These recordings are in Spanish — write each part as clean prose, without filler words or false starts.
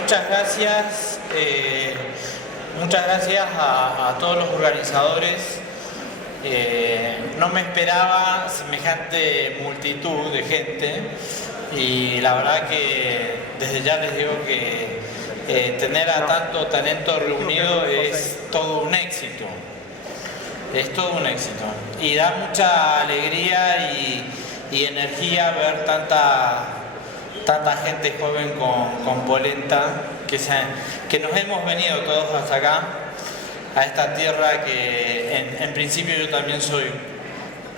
muchas gracias a todos los organizadores. No me esperaba semejante multitud de gente y la verdad que desde ya les digo que tener a tanto talento reunido es todo un éxito. Es todo un éxito. Y da mucha alegría y energía ver tanta gente joven con polenta, que nos hemos venido todos hasta acá, a esta tierra que en principio yo también soy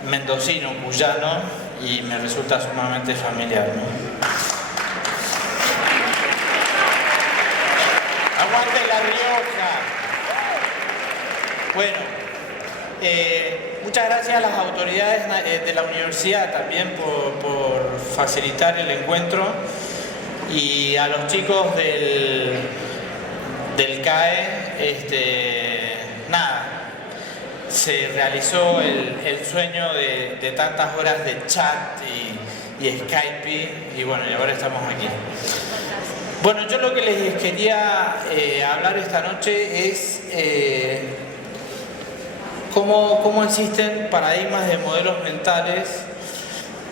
mendocino, cuyano, y me resulta sumamente familiar, ¿no? ¡Aguante La Rioja! Bueno, muchas gracias a las autoridades de la universidad también por facilitar el encuentro, y a los chicos del CAE. Se realizó el sueño de tantas horas de chat y Skype, y bueno, y ahora estamos aquí. Bueno, yo lo que les quería hablar esta noche es cómo existen paradigmas de modelos mentales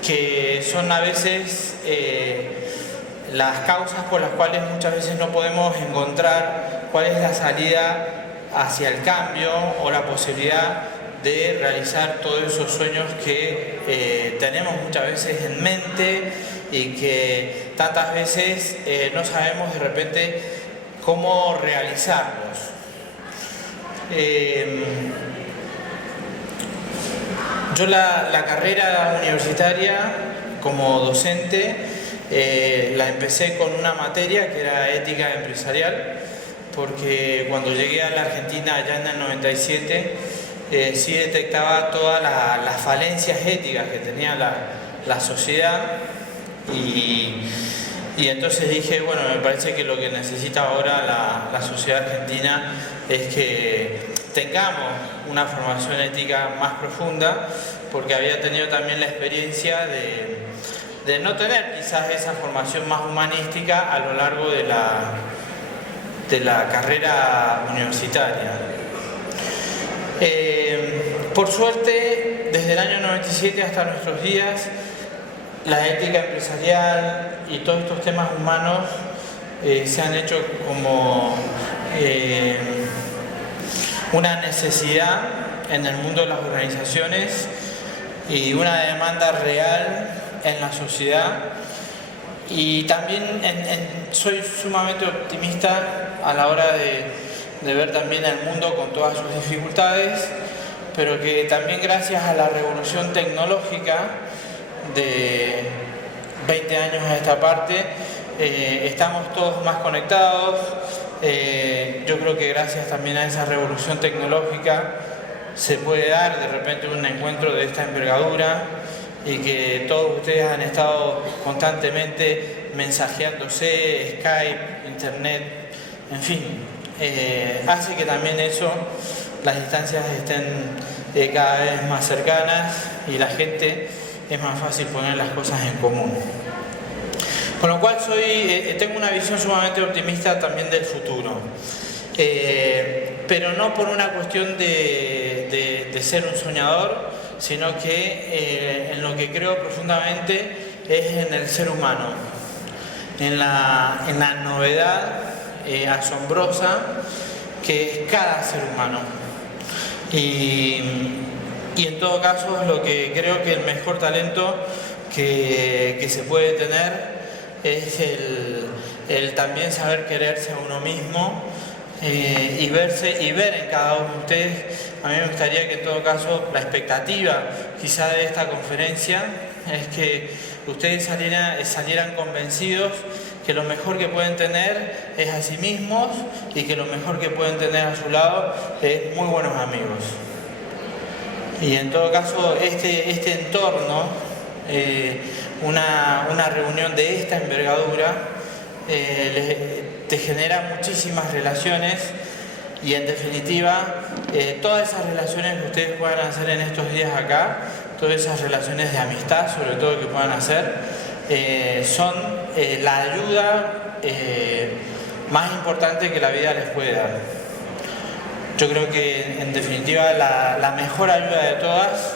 que son a veces las causas por las cuales muchas veces no podemos encontrar cuál es la salida hacia el cambio o la posibilidad de realizar todos esos sueños que tenemos muchas veces en mente y que tantas veces no sabemos de repente cómo realizarlos. Yo la carrera universitaria como docente la empecé con una materia que era ética empresarial, porque cuando llegué a la Argentina allá en el 97 sí detectaba todas las falencias éticas que tenía la sociedad, y entonces dije, bueno, me parece que lo que necesita ahora la sociedad argentina es que tengamos una formación ética más profunda, porque había tenido también la experiencia de no tener quizás esa formación más humanística a lo largo de la carrera universitaria. Por suerte, desde el año 97 hasta nuestros días, la ética empresarial y todos estos temas humanos se han hecho como una necesidad en el mundo de las organizaciones y una demanda real en la sociedad. Y también soy sumamente optimista a la hora de ver también el mundo con todas sus dificultades, pero que también gracias a la revolución tecnológica de 20 años a esta parte, estamos todos más conectados. Yo creo que gracias también a esa revolución tecnológica se puede dar de repente un encuentro de esta envergadura, y que todos ustedes han estado constantemente mensajeándose, Skype, internet, en fin, hace que también eso, las distancias estén cada vez más cercanas y la gente es más fácil poner las cosas en común. Con lo cual tengo una visión sumamente optimista también del futuro, pero no por una cuestión de ser un soñador, sino que en lo que creo profundamente es en el ser humano, en la novedad asombrosa que es cada ser humano. Y en todo caso, lo que creo que el mejor talento que se puede tener es el también saber quererse a uno mismo, y verse y ver en cada uno de ustedes. A mí me gustaría que en todo caso la expectativa quizá de esta conferencia es que ustedes salieran convencidos que lo mejor que pueden tener es a sí mismos, y que lo mejor que pueden tener a su lado es muy buenos amigos. Y en todo caso este entorno, una reunión de esta envergadura te genera muchísimas relaciones, y en definitiva todas esas relaciones que ustedes puedan hacer en estos días acá, todas esas relaciones de amistad sobre todo que puedan hacer, son la ayuda más importante que la vida les puede dar. Yo creo que en definitiva la mejor ayuda de todas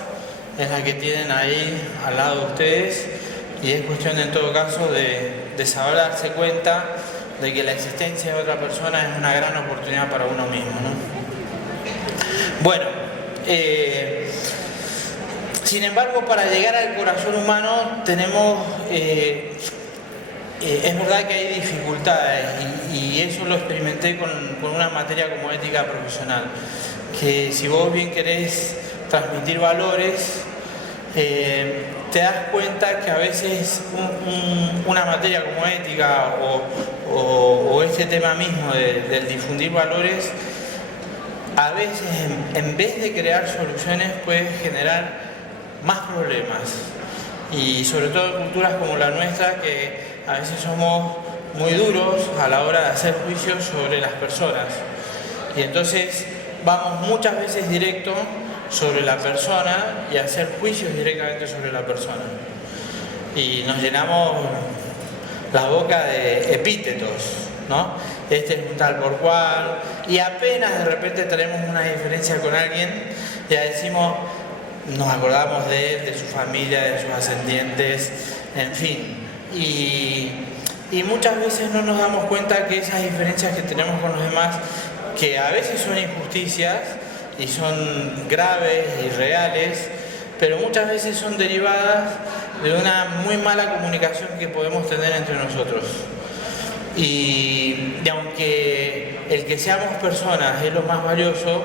es la que tienen ahí al lado de ustedes, y es cuestión en todo caso de saber darse cuenta de que la existencia de otra persona es una gran oportunidad para uno mismo, ¿no? Bueno, sin embargo, para llegar al corazón humano tenemos, es verdad que hay dificultades, y eso lo experimenté con una materia como ética profesional, que si vos bien querés transmitir valores, te das cuenta que a veces una materia como ética o este tema mismo del difundir valores, a veces en vez de crear soluciones puede generar más problemas, y sobre todo en culturas como la nuestra, que a veces somos muy duros a la hora de hacer juicios sobre las personas, y entonces vamos muchas veces directo sobre la persona y hacer juicios directamente sobre la persona, y nos llenamos la boca de epítetos, ¿no? Este es un tal por cual, y apenas de repente tenemos una diferencia con alguien, ya decimos, nos acordamos de él, de su familia, de sus ascendientes, en fin, y muchas veces no nos damos cuenta que esas diferencias que tenemos con los demás, que a veces son injusticias y son graves y reales, pero muchas veces son derivadas de una muy mala comunicación que podemos tener entre nosotros. Y aunque el que seamos personas es lo más valioso,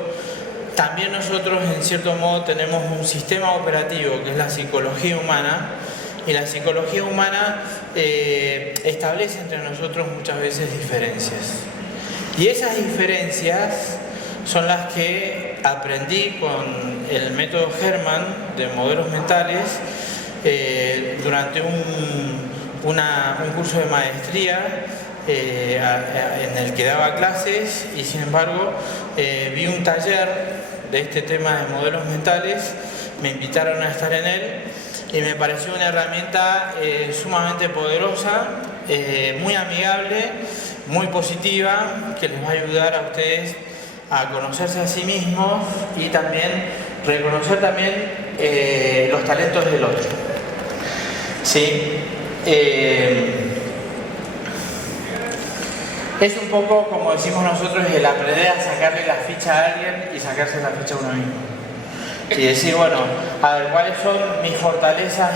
también nosotros en cierto modo tenemos un sistema operativo que es la psicología humana, y la psicología humana establece entre nosotros muchas veces diferencias. Y esas diferencias son las que aprendí con el método Hermann de modelos mentales durante un curso de maestría en el que daba clases, y sin embargo vi un taller de este tema de modelos mentales, me invitaron a estar en él y me pareció una herramienta sumamente poderosa, muy amigable, muy positiva, que les va a ayudar a ustedes a conocerse a sí mismos y también reconocer también los talentos del otro. ¿Sí? Es un poco como decimos nosotros, el aprender a sacarle la ficha a alguien y sacarse la ficha a uno mismo. Y decir, bueno, a ver, ¿cuáles son mis fortalezas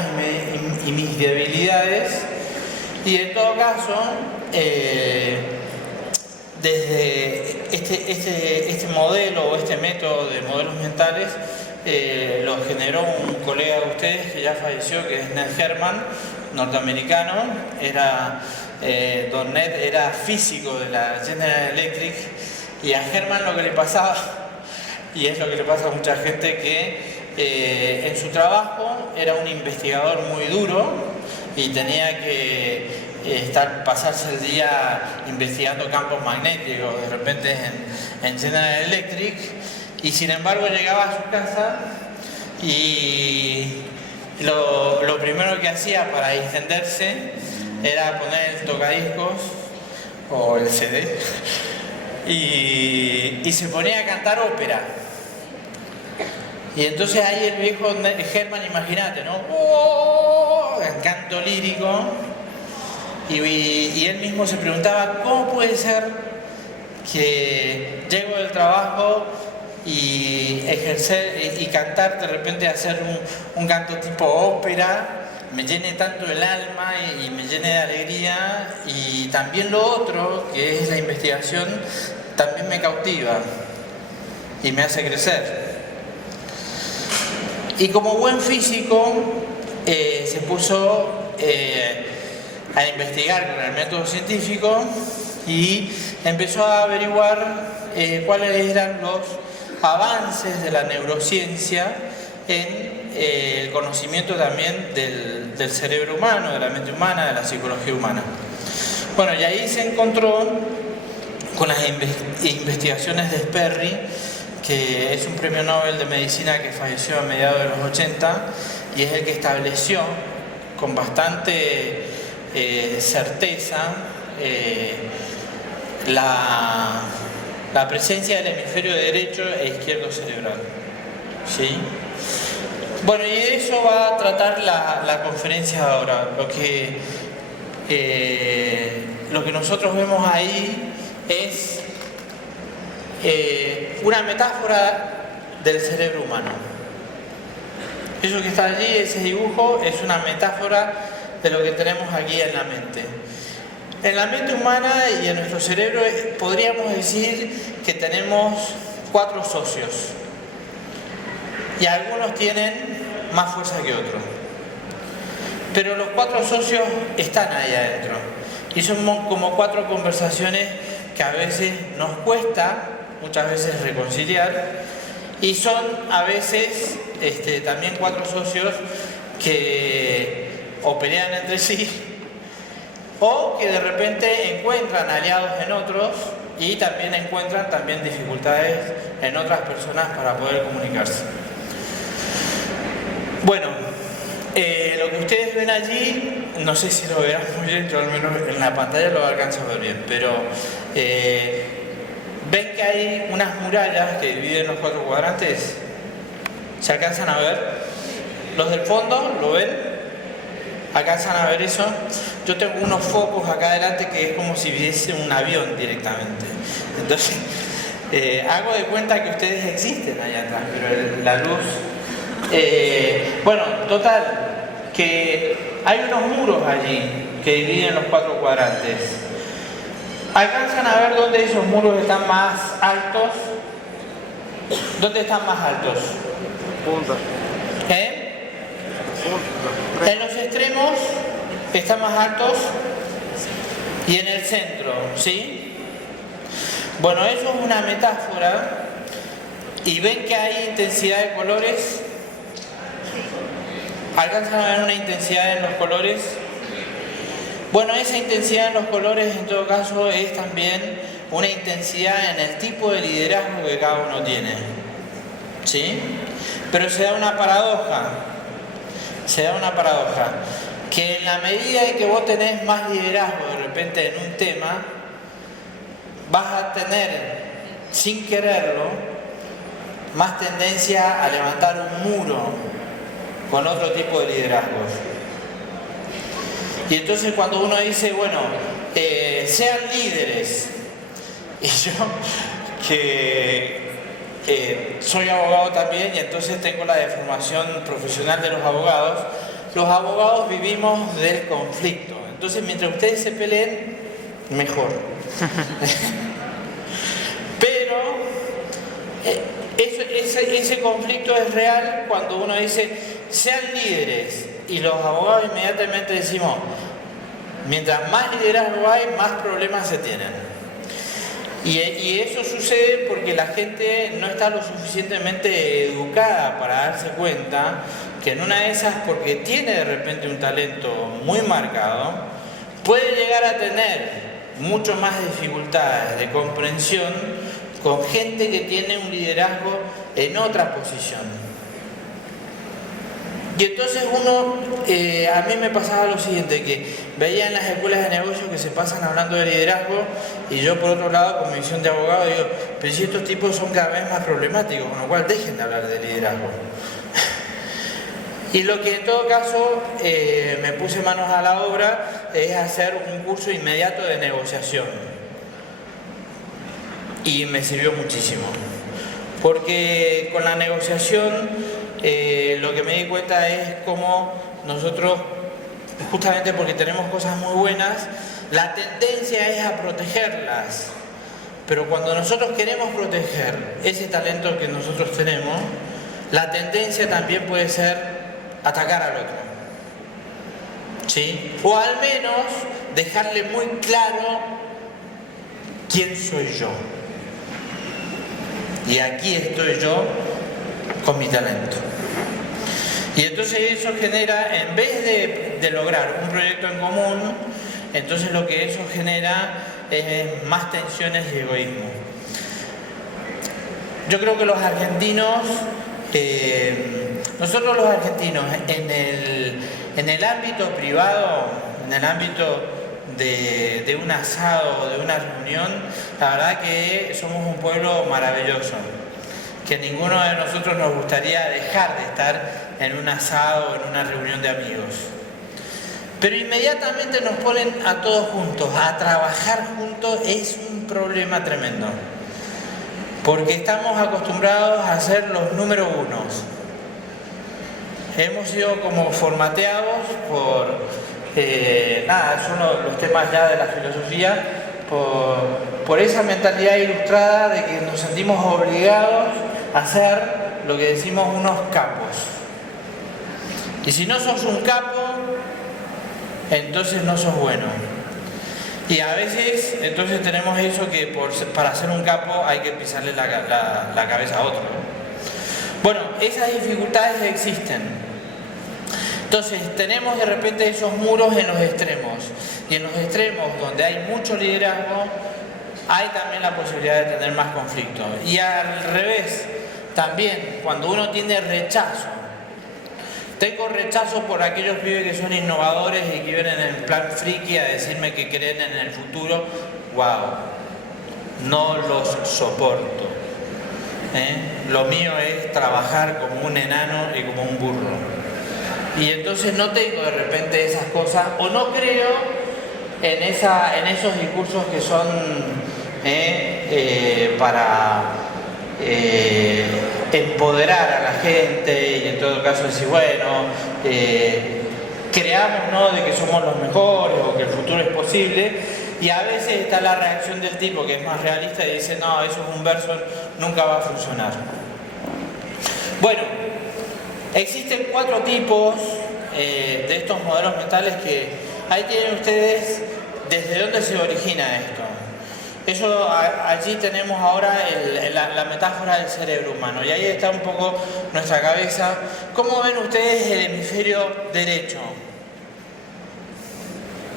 y mis debilidades? Y en todo caso, desde este modelo o este método de modelos mentales, lo generó un colega de ustedes que ya falleció, que es Ned Hermann, norteamericano. Don Ned era físico de la General Electric, y a Hermann lo que le pasaba, y es lo que le pasa a mucha gente, que en su trabajo era un investigador muy duro y tenía que pasarse el día investigando campos magnéticos de repente en General Electric, y sin embargo llegaba a su casa y lo primero que hacía para distenderse era poner el tocadiscos o el CD y se ponía a cantar ópera. Y entonces ahí el viejo Hermann, imagínate, ¿no? ¡Oh! En canto lírico. Y él mismo se preguntaba, ¿cómo puede ser que llego del trabajo y ejercer y cantar, de repente hacer un canto tipo ópera, me llene tanto el alma y me llene de alegría, y también lo otro, que es la investigación, también me cautiva y me hace crecer? Y como buen físico se puso a investigar con el método científico y empezó a averiguar cuáles eran los avances de la neurociencia en el conocimiento también del cerebro humano, de la mente humana, de la psicología humana. Bueno, y ahí se encontró con las investigaciones de Sperry, que es un premio Nobel de Medicina que falleció a mediados de los 80, y es el que estableció con bastante certeza la presencia del hemisferio derecho e izquierdo cerebral. ¿Sí? Bueno, y de eso va a tratar la conferencia de ahora. Lo que nosotros vemos ahí es una metáfora del cerebro humano. Eso que está allí, ese dibujo, es una metáfora de lo que tenemos aquí en la mente. En la mente humana y en nuestro cerebro podríamos decir que tenemos 4 socios. Y algunos tienen más fuerza que otros. Pero los 4 socios están ahí adentro. Y son como 4 conversaciones que a veces nos cuesta, muchas veces reconciliar. Y son a veces también 4 socios que o pelean entre sí o que de repente encuentran aliados en otros y también encuentran dificultades en otras personas para poder comunicarse. Bueno, lo que ustedes ven allí, no sé si lo verán muy bien, yo al menos en la pantalla lo alcanzo a ver bien, pero ven que hay unas murallas que dividen los 4 cuadrantes. ¿Se alcanzan a ver? Los del fondo, ¿lo ven? ¿Alcanzan a ver eso? Yo tengo unos focos acá adelante que es como si viese un avión directamente. Entonces, hago de cuenta que ustedes existen allá atrás, pero la luz... bueno, total, que hay unos muros allí que dividen los 4 cuadrantes. ¿Alcanzan a ver dónde esos muros están más altos? ¿Dónde están más altos? Punta. En los extremos están más altos y en el centro, ¿sí? Bueno, eso es una metáfora. ¿Y ven que hay intensidad de colores? ¿Alcanzan a ver una intensidad en los colores? Bueno, esa intensidad en los colores en todo caso es también una intensidad en el tipo de liderazgo que cada uno tiene. ¿Sí? Pero se da una paradoja. Que en la medida en que vos tenés más liderazgo de repente en un tema, vas a tener, sin quererlo, más tendencia a levantar un muro con otro tipo de liderazgos. Y entonces cuando uno dice, bueno, sean líderes, y yo que soy abogado también y entonces tengo la deformación profesional de los abogados vivimos del conflicto. Entonces mientras ustedes se peleen, mejor. Pero ese conflicto es real cuando uno dice, sean líderes. Y los abogados inmediatamente decimos, mientras más liderazgo hay, más problemas se tienen. Y eso sucede porque la gente no está lo suficientemente educada para darse cuenta que en una de esas, porque tiene de repente un talento muy marcado, puede llegar a tener mucho más dificultades de comprensión con gente que tiene un liderazgo en otra posición. Y entonces a mí me pasaba lo siguiente, que veía en las escuelas de negocios que se pasan hablando de liderazgo y yo por otro lado, con mi visión de abogado, digo, pero si estos tipos son cada vez más problemáticos, con lo cual dejen de hablar de liderazgo. Y lo que en todo caso me puse manos a la obra es hacer un curso inmediato de negociación. Y me sirvió muchísimo. Porque con la negociación lo que me di cuenta es cómo nosotros, justamente porque tenemos cosas muy buenas, la tendencia es a protegerlas. Pero cuando nosotros queremos proteger ese talento que nosotros tenemos, la tendencia también puede ser atacar al otro. ¿Sí? O al menos dejarle muy claro quién soy yo. Y aquí estoy yo con mi talento. Y entonces eso genera, en vez de lograr un proyecto en común, entonces lo que eso genera es más tensiones y egoísmo. Yo creo que los argentinos, nosotros los argentinos en el ámbito privado, en el ámbito de un asado o de una reunión, la verdad que somos un pueblo maravilloso, que ninguno de nosotros nos gustaría dejar de estar en un asado o en una reunión de amigos. Pero inmediatamente nos ponen a todos juntos, a trabajar juntos, es un problema tremendo. Porque estamos acostumbrados a ser los número unos. Hemos sido como formateados por, son los temas ya de la filosofía, por esa mentalidad ilustrada de que nos sentimos obligados a ser lo que decimos unos capos. Y si no sos un capo, entonces no sos bueno. Y a veces, entonces tenemos eso que para ser un capo hay que pisarle la cabeza a otro, ¿no? Bueno, esas dificultades existen. Entonces tenemos de repente esos muros en los extremos. Y en los extremos donde hay mucho liderazgo, hay también la posibilidad de tener más conflicto. Y al revés, también cuando uno tiene rechazo, tengo rechazo por aquellos pibes que son innovadores y que vienen en plan friki a decirme que creen en el futuro. ¡Wow! No los soporto. Lo mío es trabajar como un enano y como un burro. Y entonces no tengo de repente esas cosas, o no creo en esos discursos que son para empoderar a la gente y en todo caso decir, bueno, creamos, ¿no?, de que somos los mejores o que el futuro es posible, y a veces está la reacción del tipo que es más realista y dice, no, eso es un verso, nunca va a funcionar. Bueno, existen 4 tipos de estos modelos mentales que ahí tienen ustedes desde dónde se origina esto. Eso, allí tenemos ahora la metáfora del cerebro humano, y ahí está un poco nuestra cabeza. ¿Cómo ven ustedes el hemisferio derecho?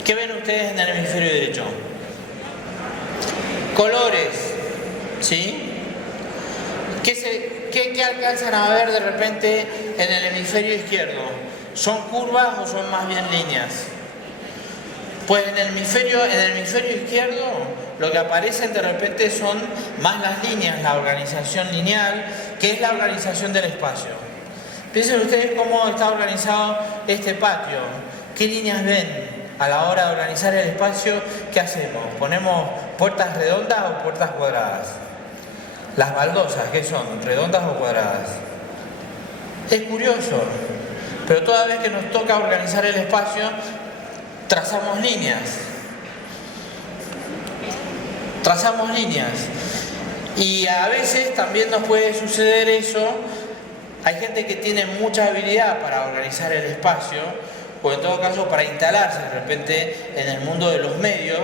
¿Qué ven ustedes en el hemisferio derecho? Colores, ¿sí? ¿Qué alcanzan a ver de repente en el hemisferio izquierdo? ¿Son curvas o son más bien líneas? Pues en el hemisferio izquierdo lo que aparecen de repente son más las líneas, la organización lineal, que es la organización del espacio. Piensen ustedes cómo está organizado este patio. ¿Qué líneas ven a la hora de organizar el espacio? ¿Qué hacemos? ¿Ponemos puertas redondas o puertas cuadradas? Las baldosas, ¿qué son? ¿Redondas o cuadradas? Es curioso, pero toda vez que nos toca organizar el espacio, trazamos líneas. Trazamos líneas. Y a veces también nos puede suceder eso. Hay gente que tiene mucha habilidad para organizar el espacio, o en todo caso para instalarse de repente en el mundo de los medios,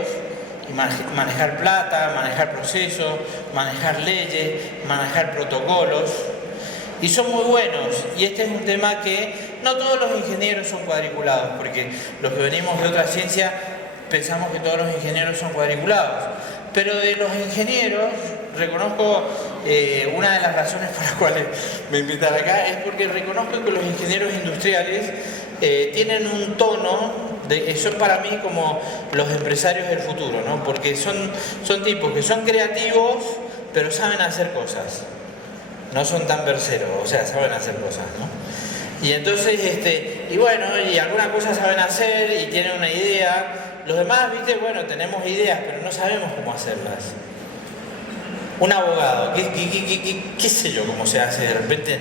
y manejar plata, manejar procesos, manejar leyes, manejar protocolos. Y son muy buenos, y este es un tema que no todos los ingenieros son cuadriculados, porque los que venimos de otra ciencia pensamos que todos los ingenieros son cuadriculados. Pero de los ingenieros, reconozco una de las razones por las cuales me invitan acá, es porque reconozco que los ingenieros industriales tienen un tono, son para mí como los empresarios del futuro, ¿no? Porque son tipos que son creativos, pero saben hacer cosas. No son tan berceros, o sea, saben hacer cosas, ¿no? Y entonces, y bueno, y algunas cosas saben hacer y tienen una idea. Los demás, viste, bueno, tenemos ideas, pero no sabemos cómo hacerlas. Un abogado, ¿qué sé yo cómo se hace de repente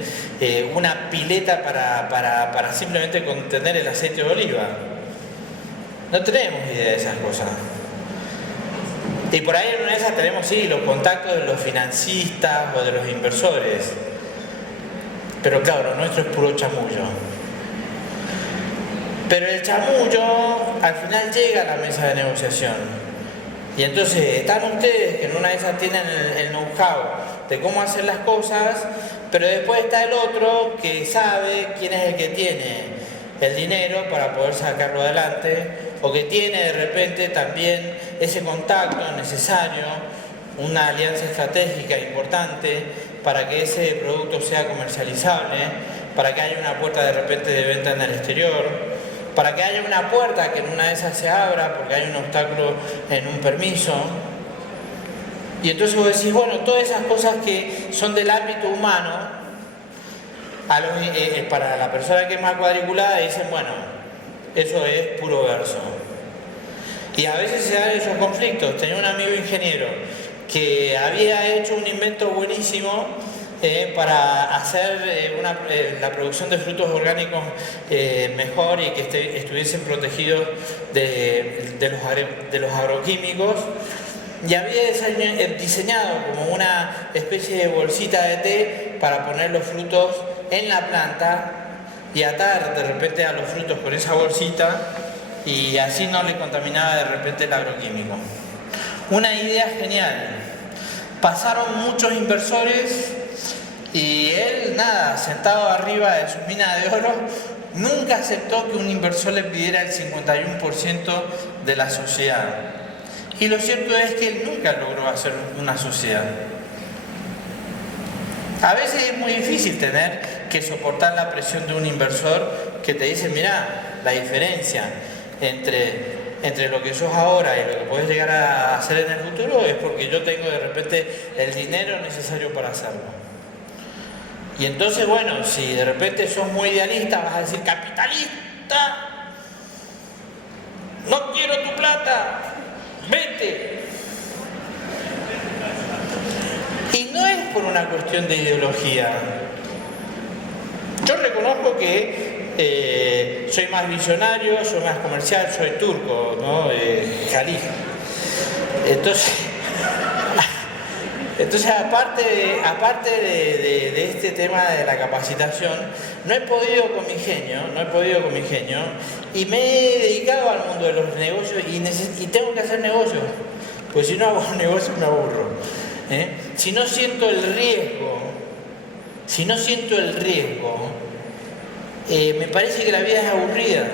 una pileta para simplemente contener el aceite de oliva? No tenemos idea de esas cosas. Y por ahí en una de esas tenemos, sí, los contactos de los financistas o de los inversores. Pero claro, lo nuestro es puro chamullo. Pero el chamullo al final llega a la mesa de negociación. Y entonces están ustedes que en una de esas tienen el know-how de cómo hacer las cosas, pero después está el otro que sabe quién es el que tiene el dinero para poder sacarlo adelante, o que tiene de repente también ese contacto necesario, una alianza estratégica importante para que ese producto sea comercializable, para que haya una puerta de repente de venta en el exterior, para que haya una puerta que en una de esas se abra porque hay un obstáculo en un permiso. Y entonces vos decís, bueno, todas esas cosas que son del ámbito humano, para la persona que es más cuadriculada dicen, bueno, eso es puro verso. Y a veces se dan esos conflictos. Tenía un amigo ingeniero que había hecho un invento buenísimo para hacer la producción de frutos orgánicos mejor y que estuviesen protegidos de los agroquímicos. Y había diseñado como una especie de bolsita de té para poner los frutos en la planta y atar de repente a los frutos con esa bolsita y así no le contaminaba de repente el agroquímico. Una idea genial. Pasaron muchos inversores y él, nada, sentado arriba de su mina de oro, nunca aceptó que un inversor le pidiera el 51% de la sociedad. Y lo cierto es que él nunca logró hacer una sociedad. A veces es muy difícil tener que soportar la presión de un inversor que te dice, mirá, la diferencia entre lo que sos ahora y lo que podés llegar a hacer en el futuro es porque yo tengo de repente el dinero necesario para hacerlo. Y entonces, bueno, si de repente sos muy idealista, vas a decir, capitalista, no quiero tu plata, vete. Y no es por una cuestión de ideología. Yo reconozco que soy más visionario, soy más comercial, soy turco, ¿no? Jalifa. Entonces aparte de este tema de la capacitación, no he podido con mi ingenio, y me he dedicado al mundo de los negocios y tengo que hacer negocios, pues si no hago negocios me aburro. Si no siento el riesgo, me parece que la vida es aburrida.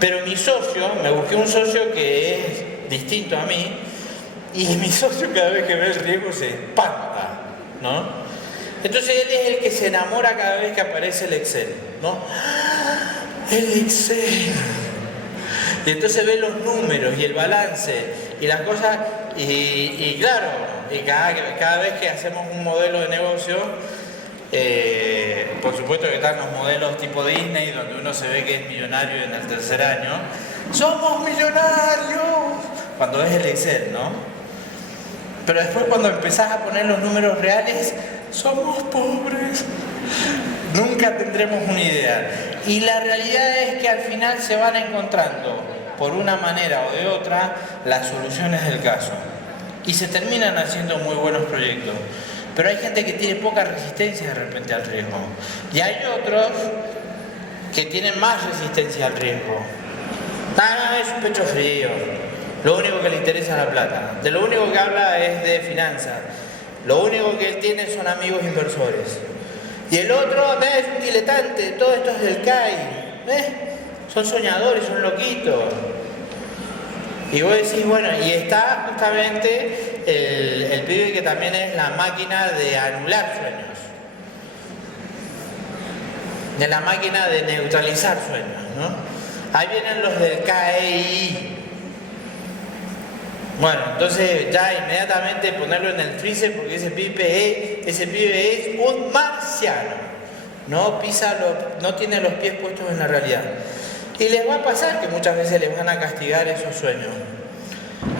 Pero mi socio, me busqué un socio que es distinto a mí, y mi socio cada vez que ve el riesgo se espanta, ¿no? Entonces él es el que se enamora cada vez que aparece el Excel, ¿no? El Excel. Y entonces ve los números y el balance y las cosas, y claro, y cada vez que hacemos un modelo de negocio, por supuesto que están los modelos tipo Disney, donde uno se ve que es millonario en el tercer año. ¡Somos millonarios! Cuando ves el Excel, ¿no? Pero después cuando empezás a poner los números reales, somos pobres. Nunca tendremos una idea. Y la realidad es que al final se van encontrando, por una manera o de otra, las soluciones del caso. Y se terminan haciendo muy buenos proyectos. Pero hay gente que tiene poca resistencia de repente al riesgo. Y hay otros que tienen más resistencia al riesgo. No, es un pecho frío. Lo único que le interesa es la plata. De lo único que habla es de finanzas. Lo único que él tiene son amigos inversores. Y el otro es un diletante. Todo esto es del CAI. Son soñadores, son loquitos. Y vos decís, bueno, y está justamente el pibe que también es la máquina de anular sueños. De la máquina de neutralizar sueños, ¿no? Ahí vienen los del KEI. Bueno, entonces ya inmediatamente ponerlo en el freezer porque ese pibe es un marciano. No tiene los pies puestos en la realidad. Y les va a pasar que muchas veces les van a castigar esos sueños.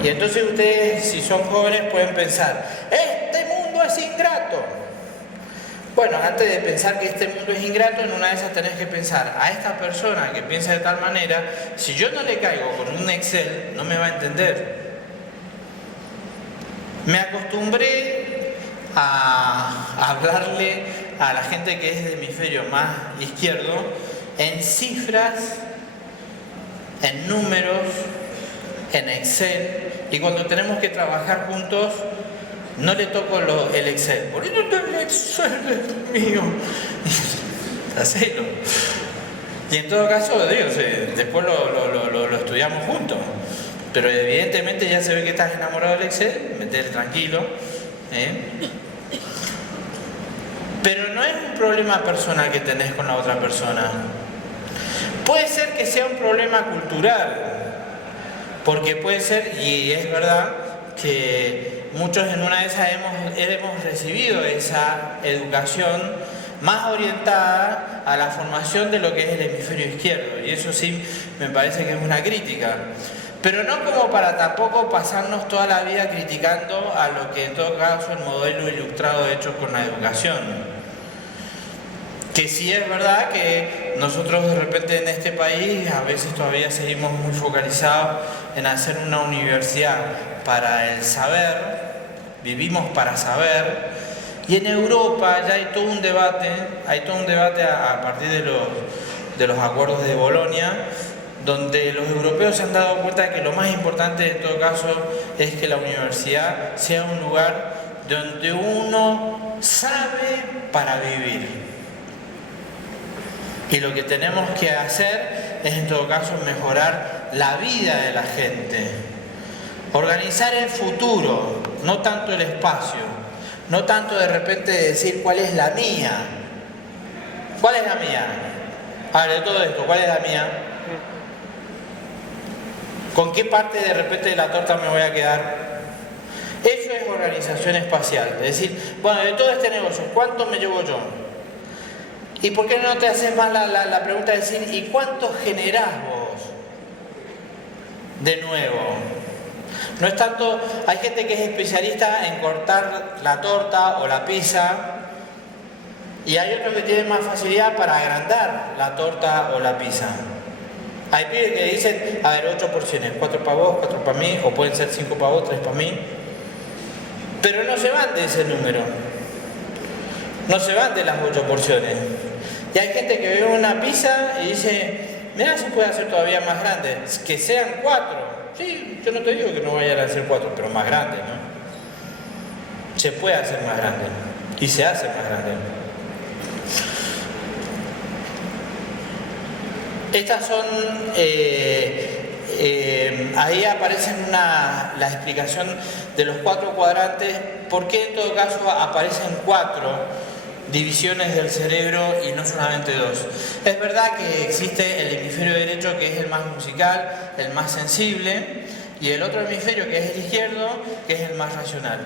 Y entonces ustedes, si son jóvenes, pueden pensar, este mundo es ingrato. Bueno, antes de pensar que este mundo es ingrato, en una de esas tenés que pensar, a esta persona que piensa de tal manera, si yo no le caigo con un Excel, no me va a entender. Me acostumbré a hablarle a la gente que es de hemisferio más izquierdo en cifras, en números, en Excel, y cuando tenemos que trabajar juntos no le toco el Excel. ¿Por qué no te el Excel es mío? Hacelo. Y en todo caso, digo, después lo estudiamos juntos. Pero evidentemente ya se ve que estás enamorado del Excel, metele tranquilo. Pero no es un problema personal que tenés con la otra persona. Puede ser que sea un problema cultural, porque puede ser, y es verdad, que muchos en una de esas hemos recibido esa educación más orientada a la formación de lo que es el hemisferio izquierdo, y eso sí me parece que es una crítica. Pero no como para tampoco pasarnos toda la vida criticando a lo que en todo caso el modelo ilustrado hecho con la educación. Que sí es verdad que nosotros de repente en este país a veces todavía seguimos muy focalizados en hacer una universidad para el saber, vivimos para saber, y en Europa ya hay todo un debate a partir de los acuerdos de Bolonia, donde los europeos se han dado cuenta de que lo más importante en todo caso es que la universidad sea un lugar donde uno sabe para vivir. Y lo que tenemos que hacer es en todo caso mejorar la vida de la gente, organizar el futuro, no tanto el espacio, no tanto de repente decir cuál es la mía. ¿Cuál es la mía? A ver, de todo esto, ¿cuál es la mía? ¿Con qué parte de repente de la torta me voy a quedar? Eso es organización espacial, es decir, bueno, de todo este negocio, ¿cuánto me llevo yo? ¿Y por qué no te haces más la pregunta de decir, ¿y cuánto generás vos? De nuevo. No es tanto, hay gente que es especialista en cortar la torta o la pizza, y hay otros que tienen más facilidad para agrandar la torta o la pizza. Hay pibes que dicen, a ver, 8 porciones, 4 para vos, 4 para mí, o pueden ser 5 para vos, 3 para mí. Pero no se van de ese número. No se van de las 8 porciones. Y hay gente que ve una pizza y dice, mirá, se puede hacer todavía más grande, que sean 4. Sí, yo no te digo que no vayan a ser 4, pero más grande, ¿no? Se puede hacer más grande. Y se hace más grande. Estas son, ahí aparece la explicación de los 4 cuadrantes, por qué en todo caso aparecen 4 divisiones del cerebro y no solamente 2. Es verdad que existe el hemisferio derecho, que es el más musical, el más sensible, y el otro hemisferio, que es el izquierdo, que es el más racional.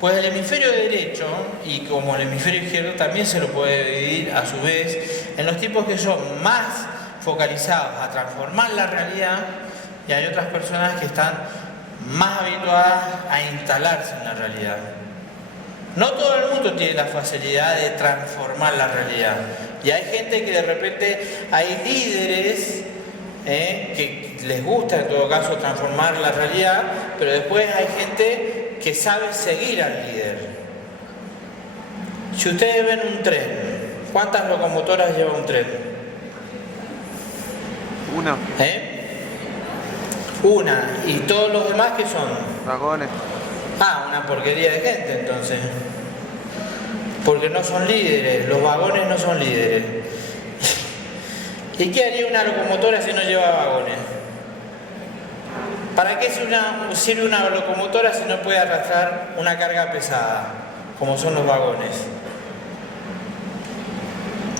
Pues el hemisferio derecho, y como el hemisferio izquierdo, también se lo puede dividir a su vez en los tipos que son más focalizados a transformar la realidad, y hay otras personas que están más habituadas a instalarse en la realidad. No todo el mundo tiene la facilidad de transformar la realidad, y hay gente que de repente, hay líderes que les gusta en todo caso transformar la realidad, pero después hay gente que sabe seguir al líder. Si ustedes ven un tren, ¿cuántas locomotoras lleva un tren? Una. Una. ¿Y todos los demás qué son? Vagones. Ah, una porquería de gente entonces. Porque no son líderes, los vagones no son líderes. ¿Y qué haría una locomotora si no lleva vagones? ¿Para qué sirve una locomotora si no puede arrastrar una carga pesada, como son los vagones?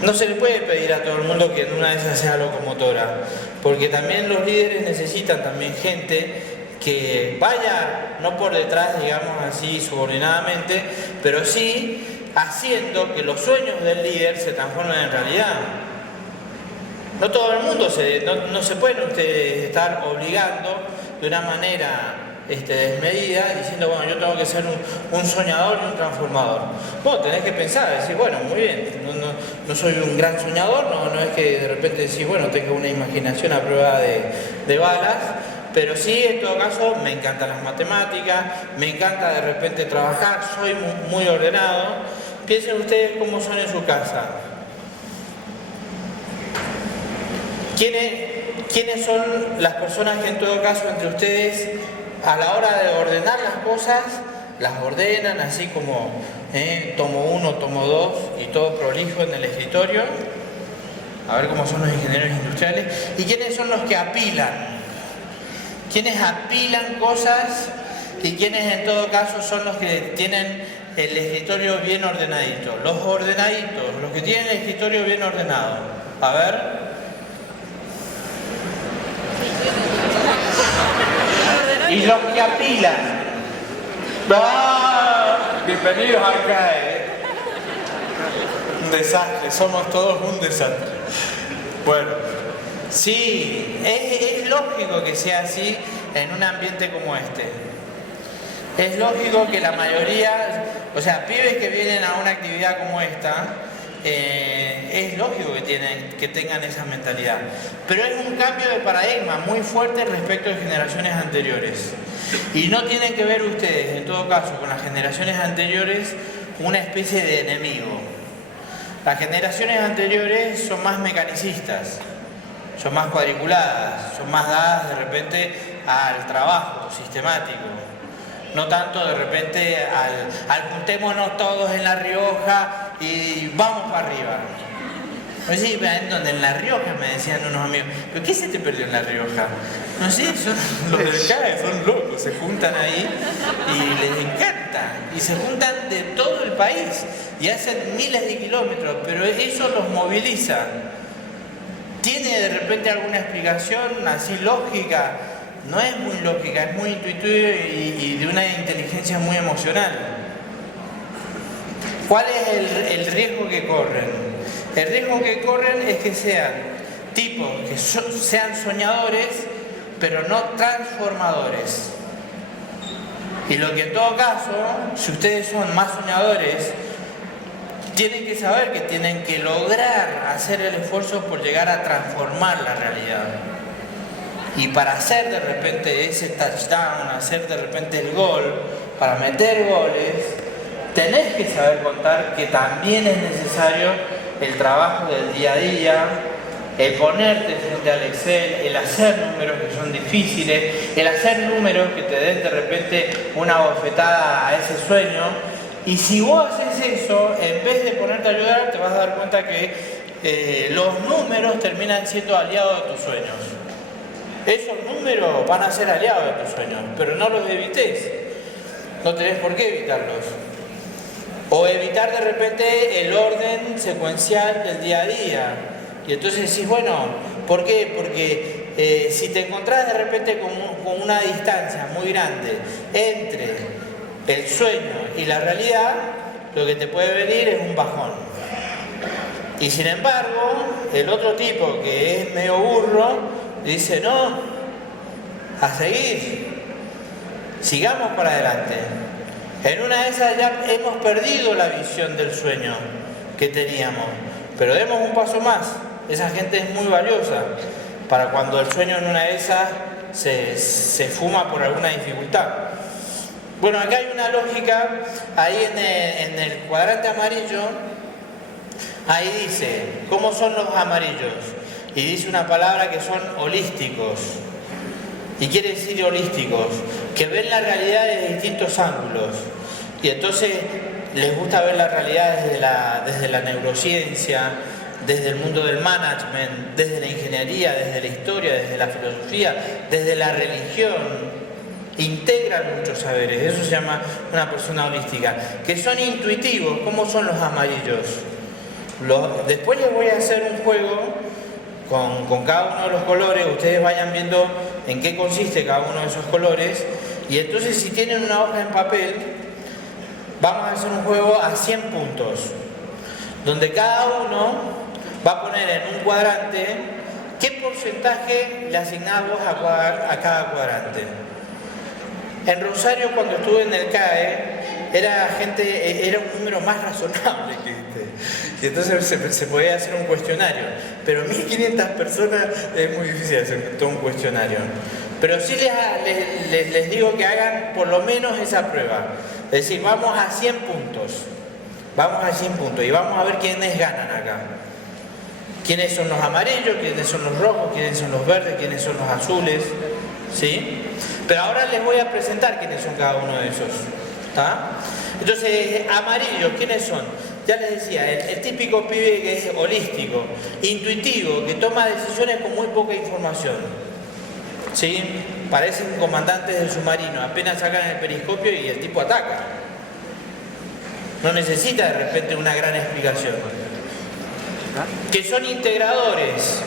No se le puede pedir a todo el mundo que en una de esas sea locomotora, porque también los líderes necesitan también gente que vaya, no por detrás, digamos así, subordinadamente, pero sí haciendo que los sueños del líder se transformen en realidad. No todo el mundo, no se pueden ustedes estar obligando de una manera desmedida, diciendo, bueno, yo tengo que ser un soñador y un transformador. Bueno, tenés que pensar, decir, bueno, muy bien, no soy un gran soñador, no es que de repente decís, bueno, tengo una imaginación a prueba de balas, pero sí, en todo caso, me encantan las matemáticas, me encanta de repente trabajar, soy muy ordenado. Piensen ustedes cómo son en su casa. ¿Quiénes son las personas que en todo caso entre ustedes a la hora de ordenar las cosas, las ordenan así como tomo 1, tomo 2 y todo prolijo en el escritorio? A ver cómo son los ingenieros industriales. ¿Y quiénes son los que apilan? ¿Quiénes apilan cosas y quiénes en todo caso son los que tienen el escritorio bien ordenadito? Los ordenaditos, los que tienen el escritorio bien ordenado. A ver. Y los que apilan. ¡Ah! Bienvenidos al CAE. Un desastre, somos todos un desastre. Bueno, sí, es lógico que sea así en un ambiente como este. Es lógico que la mayoría, o sea, pibes que vienen a una actividad como esta, es lógico que tengan esa mentalidad. Pero es un cambio de paradigma muy fuerte respecto de generaciones anteriores. Y no tienen que ver ustedes, en todo caso, con las generaciones anteriores, una especie de enemigo. Las generaciones anteriores son más mecanicistas, son más cuadriculadas, son más dadas de repente al trabajo sistemático. No tanto de repente al juntémonos todos en La Rioja y vamos para arriba. Pues sí, donde en La Rioja me decían unos amigos, ¿pero qué se te perdió en La Rioja? No sé, los del CAE son locos, se juntan ahí y les encanta. Y se juntan de todo el país y hacen miles de kilómetros, pero eso los moviliza. ¿Tiene de repente alguna explicación así lógica? No es muy lógica, es muy intuitiva y de una inteligencia muy emocional. ¿Cuál es el riesgo que corren? El riesgo que corren es que sean tipos que sean soñadores, pero no transformadores. Y lo que en todo caso, si ustedes son más soñadores, tienen que saber que tienen que lograr hacer el esfuerzo por llegar a transformar la realidad. Y para hacer de repente ese touchdown, hacer de repente el gol, para meter goles, tenés que saber contar que también es necesario el trabajo del día a día, el ponerte frente al Excel, el hacer números que son difíciles, el hacer números que te den de repente una bofetada a ese sueño. Y si vos haces eso, en vez de ponerte a ayudar, te vas a dar cuenta que los números terminan siendo aliados de tus sueños. Esos números van a ser aliados de tus sueños, pero no los evites. No tenés por qué evitarlos. O evitar de repente el orden secuencial del día a día. Y entonces decís, bueno, ¿por qué? Porque si te encontrás de repente con una distancia muy grande entre el sueño y la realidad, lo que te puede venir es un bajón. Y sin embargo, el otro tipo que es medio burro, dice, no, a seguir, sigamos para adelante. En una de esas ya hemos perdido la visión del sueño que teníamos, pero demos un paso más. Esa gente es muy valiosa para cuando el sueño en una de esas se fuma por alguna dificultad. Bueno, acá hay una lógica, ahí en el cuadrante amarillo, ahí dice, ¿cómo son los amarillos? Y dice una palabra que son holísticos. ¿Y quiere decir holísticos? Que ven la realidad desde distintos ángulos. Y entonces les gusta ver la realidad desde la neurociencia, desde el mundo del management, desde la ingeniería, desde la historia, desde la filosofía, desde la religión. Integran muchos saberes, eso se llama una persona holística. Que son intuitivos, ¿cómo son los amarillos? Después les voy a hacer un juego con cada uno de los colores, ustedes vayan viendo en qué consiste cada uno de esos colores, y entonces si tienen una hoja en papel, vamos a hacer un juego a 100 puntos, donde cada uno va a poner en un cuadrante qué porcentaje le asignamos a cada cuadrante. En Rosario, cuando estuve en el CAE, era un número más razonable que este. Y entonces se podía hacer un cuestionario. Pero 1500 personas es muy difícil hacer todo un cuestionario. Pero sí les digo que hagan por lo menos esa prueba. Es decir, vamos a 100 puntos. Vamos a 100 puntos y vamos a ver quiénes ganan acá. ¿Quiénes son los amarillos? ¿Quiénes son los rojos? ¿Quiénes son los verdes? ¿Quiénes son los azules? ¿Sí? Pero ahora les voy a presentar quiénes son cada uno de esos. ¿Está? Entonces, amarillos, ¿quiénes son? Ya les decía, el típico pibe que es holístico, intuitivo, que toma decisiones con muy poca información. ¿Sí? Parecen comandantes del submarino, apenas sacan el periscopio y el tipo ataca. No necesita de repente una gran explicación. Que son integradores.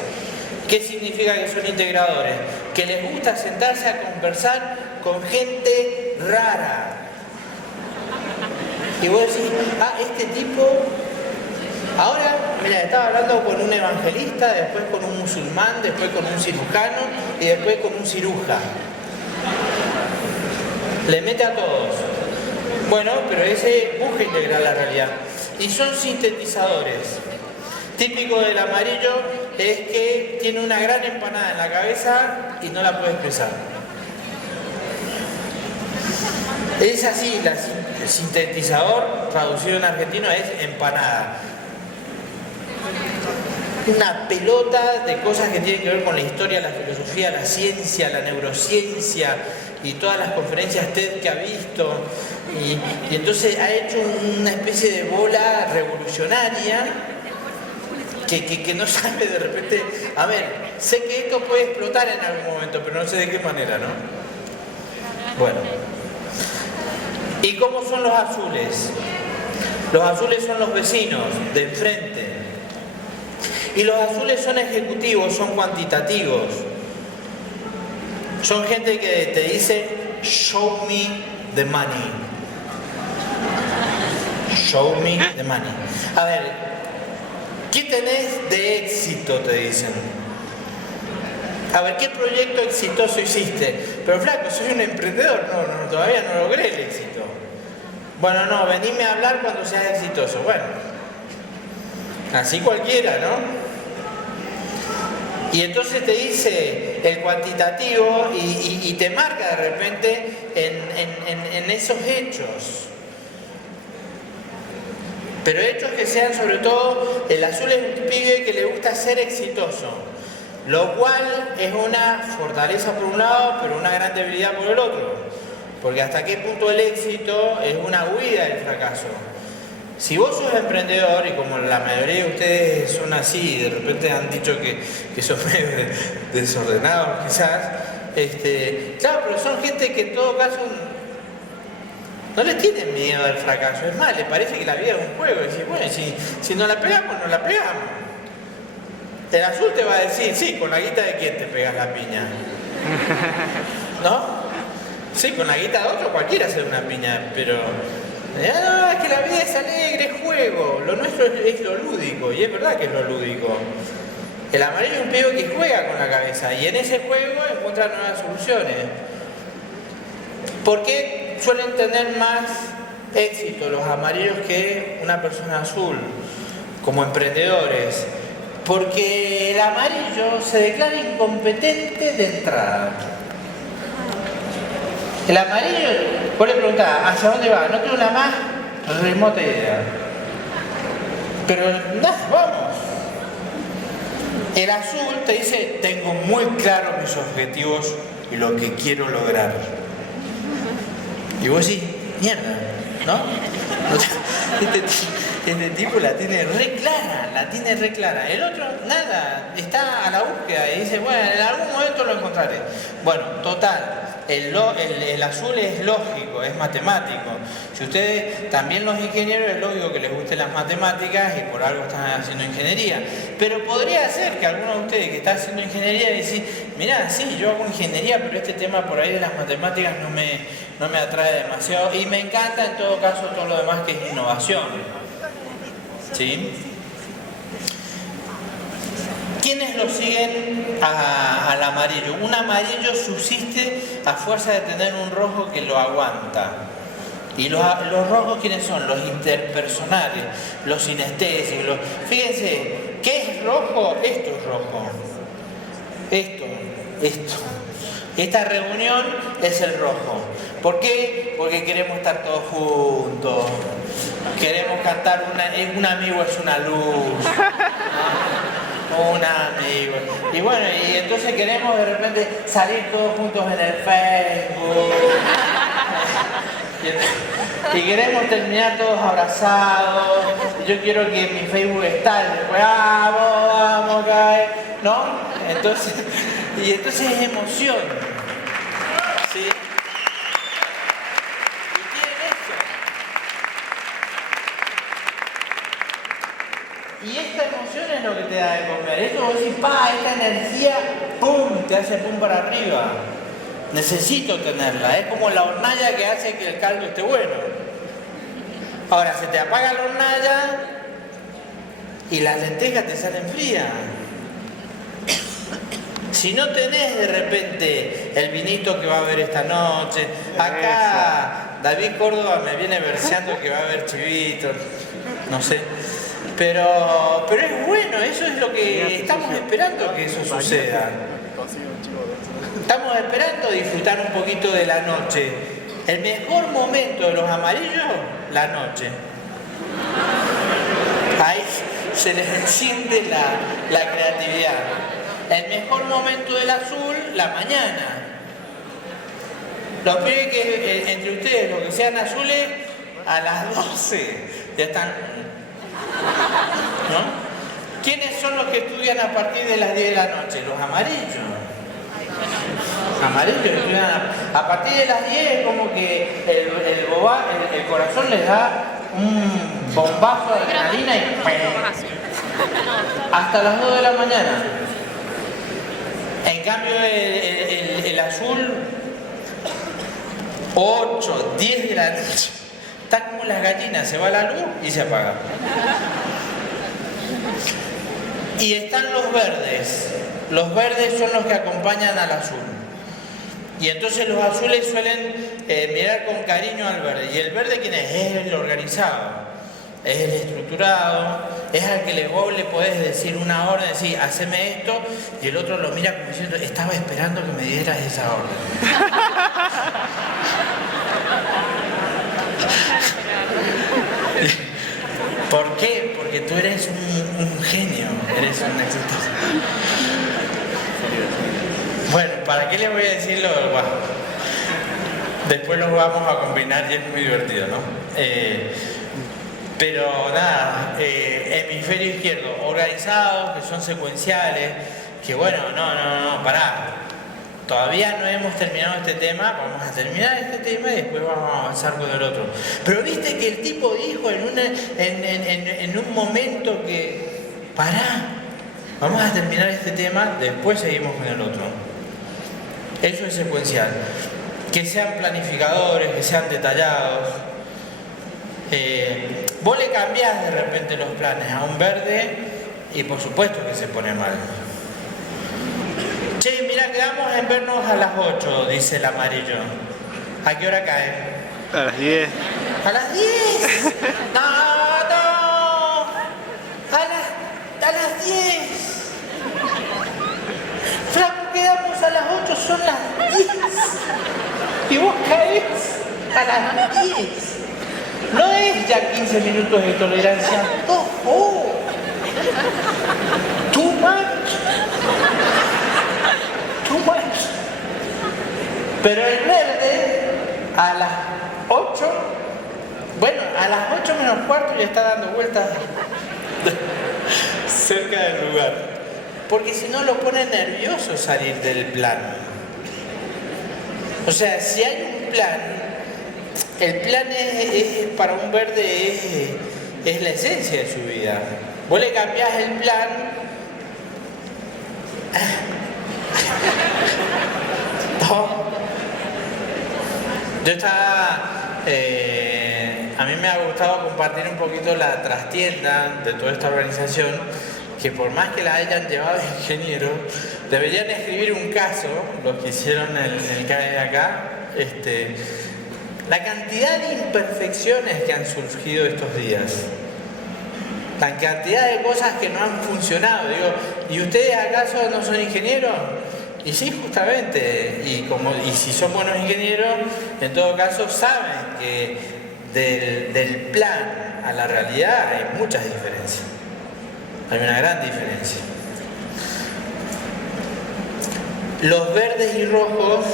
¿Qué significa que son integradores? que les gusta sentarse a conversar con gente rara. Y vos decís, este tipo... Ahora, mira, estaba hablando con un evangelista, después con un musulmán, después con un cirujano y después con un ciruja. Le mete a todos. Bueno, pero ese busca integrar la realidad. Y son sintetizadores. Típico del amarillo es que tiene una gran empanada en la cabeza y no la puede expresar. Es así, el sintetizador traducido en argentino es empanada. Una pelota de cosas que tienen que ver con la historia, la filosofía, la ciencia, la neurociencia y todas las conferencias TED que ha visto. Y entonces ha hecho una especie de bola revolucionaria que no sabe de repente, a ver, sé que esto puede explotar en algún momento, pero no sé de qué manera, ¿no? Bueno. ¿Y cómo son los azules? Los azules son los vecinos de enfrente. Y los azules son ejecutivos, son cuantitativos. Son gente que te dice, show me the money. Show me the money. A ver, ¿qué tenés de éxito? Te dicen. A ver, ¿qué proyecto exitoso hiciste? Pero flaco, soy un emprendedor. No, todavía no logré el éxito. Bueno, no, venime a hablar cuando seas exitoso. Bueno, así cualquiera, ¿no? Y entonces te dice el cuantitativo y te marca de repente en esos hechos. Pero hechos que sean sobre todo, el azul es un pibe que le gusta ser exitoso. Lo cual es una fortaleza por un lado, pero una gran debilidad por el otro. Porque hasta qué punto el éxito es una huida del fracaso. Si vos sos emprendedor, y como la mayoría de ustedes son así, y de repente han dicho que son medio desordenados quizás, claro, pero son gente que en todo caso no les tienen miedo al fracaso. Es más, les parece que la vida es un juego. Y dicen, bueno, si no la pegamos, no la pegamos. El azul te va a decir, sí, con la guita de quién te pegas la piña. ¿No? Sí, con la guita de otro cualquiera hace una piña, pero... es que la vida es alegre, es juego. Lo nuestro es lo lúdico, y es verdad que es lo lúdico. El amarillo es un pibe que juega con la cabeza, y en ese juego encuentra nuevas soluciones. ¿Por qué suelen tener más éxito los amarillos que una persona azul, como emprendedores? Porque el amarillo se declara incompetente de entrada. El amarillo, vos le preguntás, ¿hacia dónde va? No tengo la más remota idea. Pero nada, vamos. El azul te dice, tengo muy claros mis objetivos y lo que quiero lograr. Y vos decís, mierda, ¿no? Este tipo la tiene re clara, El otro, nada, está a la búsqueda y dice, bueno, en algún momento lo encontraré. Bueno, total. El azul es lógico, es matemático. Si ustedes, también los ingenieros, es lógico que les gusten las matemáticas y por algo están haciendo ingeniería. Pero podría ser que alguno de ustedes que está haciendo ingeniería dice, mirá, sí, yo hago ingeniería, pero este tema por ahí de las matemáticas no me atrae demasiado. Y me encanta en todo caso todo lo demás que es innovación. ¿Sí? ¿Quiénes lo siguen al amarillo? Un amarillo subsiste a fuerza de tener un rojo que lo aguanta. ¿Y los rojos quiénes son? Los interpersonales, los sinestésicos. Fíjense, ¿qué es rojo? Esto es rojo. Esto. Esta reunión es el rojo. ¿Por qué? Porque queremos estar todos juntos. Queremos cantar un amigo es una luz. Un amigo. Y bueno, y entonces queremos de repente salir todos juntos en el Facebook. Y queremos terminar todos abrazados. Yo quiero que mi Facebook estalle. Después, vamos, cae. ¿No? Entonces es emoción. ¿Sí? Y esta emoción es lo que te da de comer. Esto vos decís, esta energía ¡pum!, te hace pum para arriba. Necesito tenerla, es como la hornalla que hace que el caldo esté bueno. Ahora, se te apaga la hornalla y las lentejas te salen frías. Si no tenés de repente el vinito que va a haber esta noche, acá David Córdoba me viene verseando que va a haber chivito, no sé. Pero es bueno, eso es lo que estamos esperando que eso suceda. Estamos esperando disfrutar un poquito de la noche. El mejor momento de los amarillos, la noche. Ahí se les enciende la creatividad. El mejor momento del azul, la mañana. Los pibes que entre ustedes, los que sean azules, a las 12 ya están. ¿No? ¿Quiénes son los que estudian a partir de las 10 de la noche? Los amarillos. Amarillos estudian a partir de las 10, como que el corazón les da un bombazo de adrenalina y hasta las 2 de la mañana. En cambio el azul, 8, 10 de la noche, está como las gallinas, se va la luz y se apaga. Y están los verdes. Los verdes son los que acompañan al azul. Y entonces los azules suelen mirar con cariño al verde. ¿Y el verde quién es? Es el organizado, es el estructurado, es al que vos le podés decir una orden, decir, haceme esto, y el otro lo mira como diciendo, estaba esperando que me dieras esa orden. ¿Por qué? Porque tú eres un genio, eres un exitoso. Bueno, ¿para qué les voy a decir lo del guapo? Después los vamos a combinar y es muy divertido, ¿no? Pero nada, hemisferio izquierdo, organizados, que son secuenciales, que bueno, no, pará. Todavía no hemos terminado este tema, vamos a terminar este tema y después vamos a avanzar con el otro. Pero viste que el tipo dijo en un momento que, pará, vamos a terminar este tema, después seguimos con el otro. Eso es secuencial. Que sean planificadores, que sean detallados. Vos le cambiás de repente los planes a un verde y por supuesto que se pone mal. Che, mira, quedamos en vernos a las 8, dice el amarillo. ¿A qué hora cae? A las 10. ¿A las 10? No. A las 10. Flaco, quedamos a las 8, son las 10. Y vos caes a las 10. No es ya 15 minutos de tolerancia. ¡Oh! Too much. Pero el verde a las 8, bueno, a las 8 menos cuarto ya está dando vueltas cerca del lugar. Porque si no lo pone nervioso salir del plan. O sea, si hay un plan, el plan es para un verde es la esencia de su vida. Vos le cambiás el plan. No. Yo estaba, a mí me ha gustado compartir un poquito la trastienda de toda esta organización, que por más que la hayan llevado ingenieros, deberían escribir un caso, los que hicieron el CAE de acá, la cantidad de imperfecciones que han surgido estos días, la cantidad de cosas que no han funcionado. Digo, ¿y ustedes acaso no son ingenieros? Y sí, justamente, y si son buenos ingenieros, en todo caso saben que del plan a la realidad hay muchas diferencias. Hay una gran diferencia. Los verdes y rojos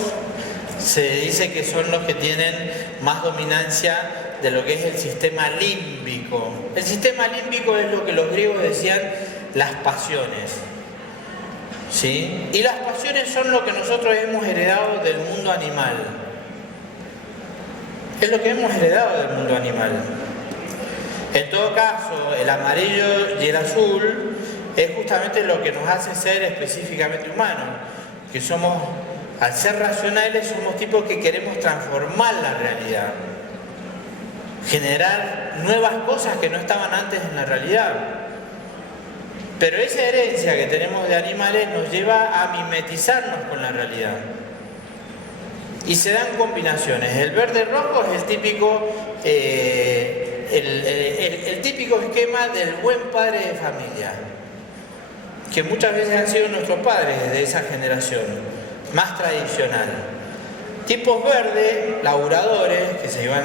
se dice que son los que tienen más dominancia de lo que es el sistema límbico. El sistema límbico es lo que los griegos decían las pasiones. ¿Sí? Y las pasiones son lo que nosotros hemos heredado del mundo animal. Es lo que hemos heredado del mundo animal. En todo caso, el amarillo y el azul es justamente lo que nos hace ser específicamente humanos, que somos, al ser racionales, somos tipos que queremos transformar la realidad, generar nuevas cosas que no estaban antes en la realidad. Pero esa herencia que tenemos de animales nos lleva a mimetizarnos con la realidad. Y se dan combinaciones. El verde rojo es el típico, el típico esquema del buen padre de familia, que muchas veces han sido nuestros padres de esa generación, más tradicional. Tipos verdes, laburadores, que se iban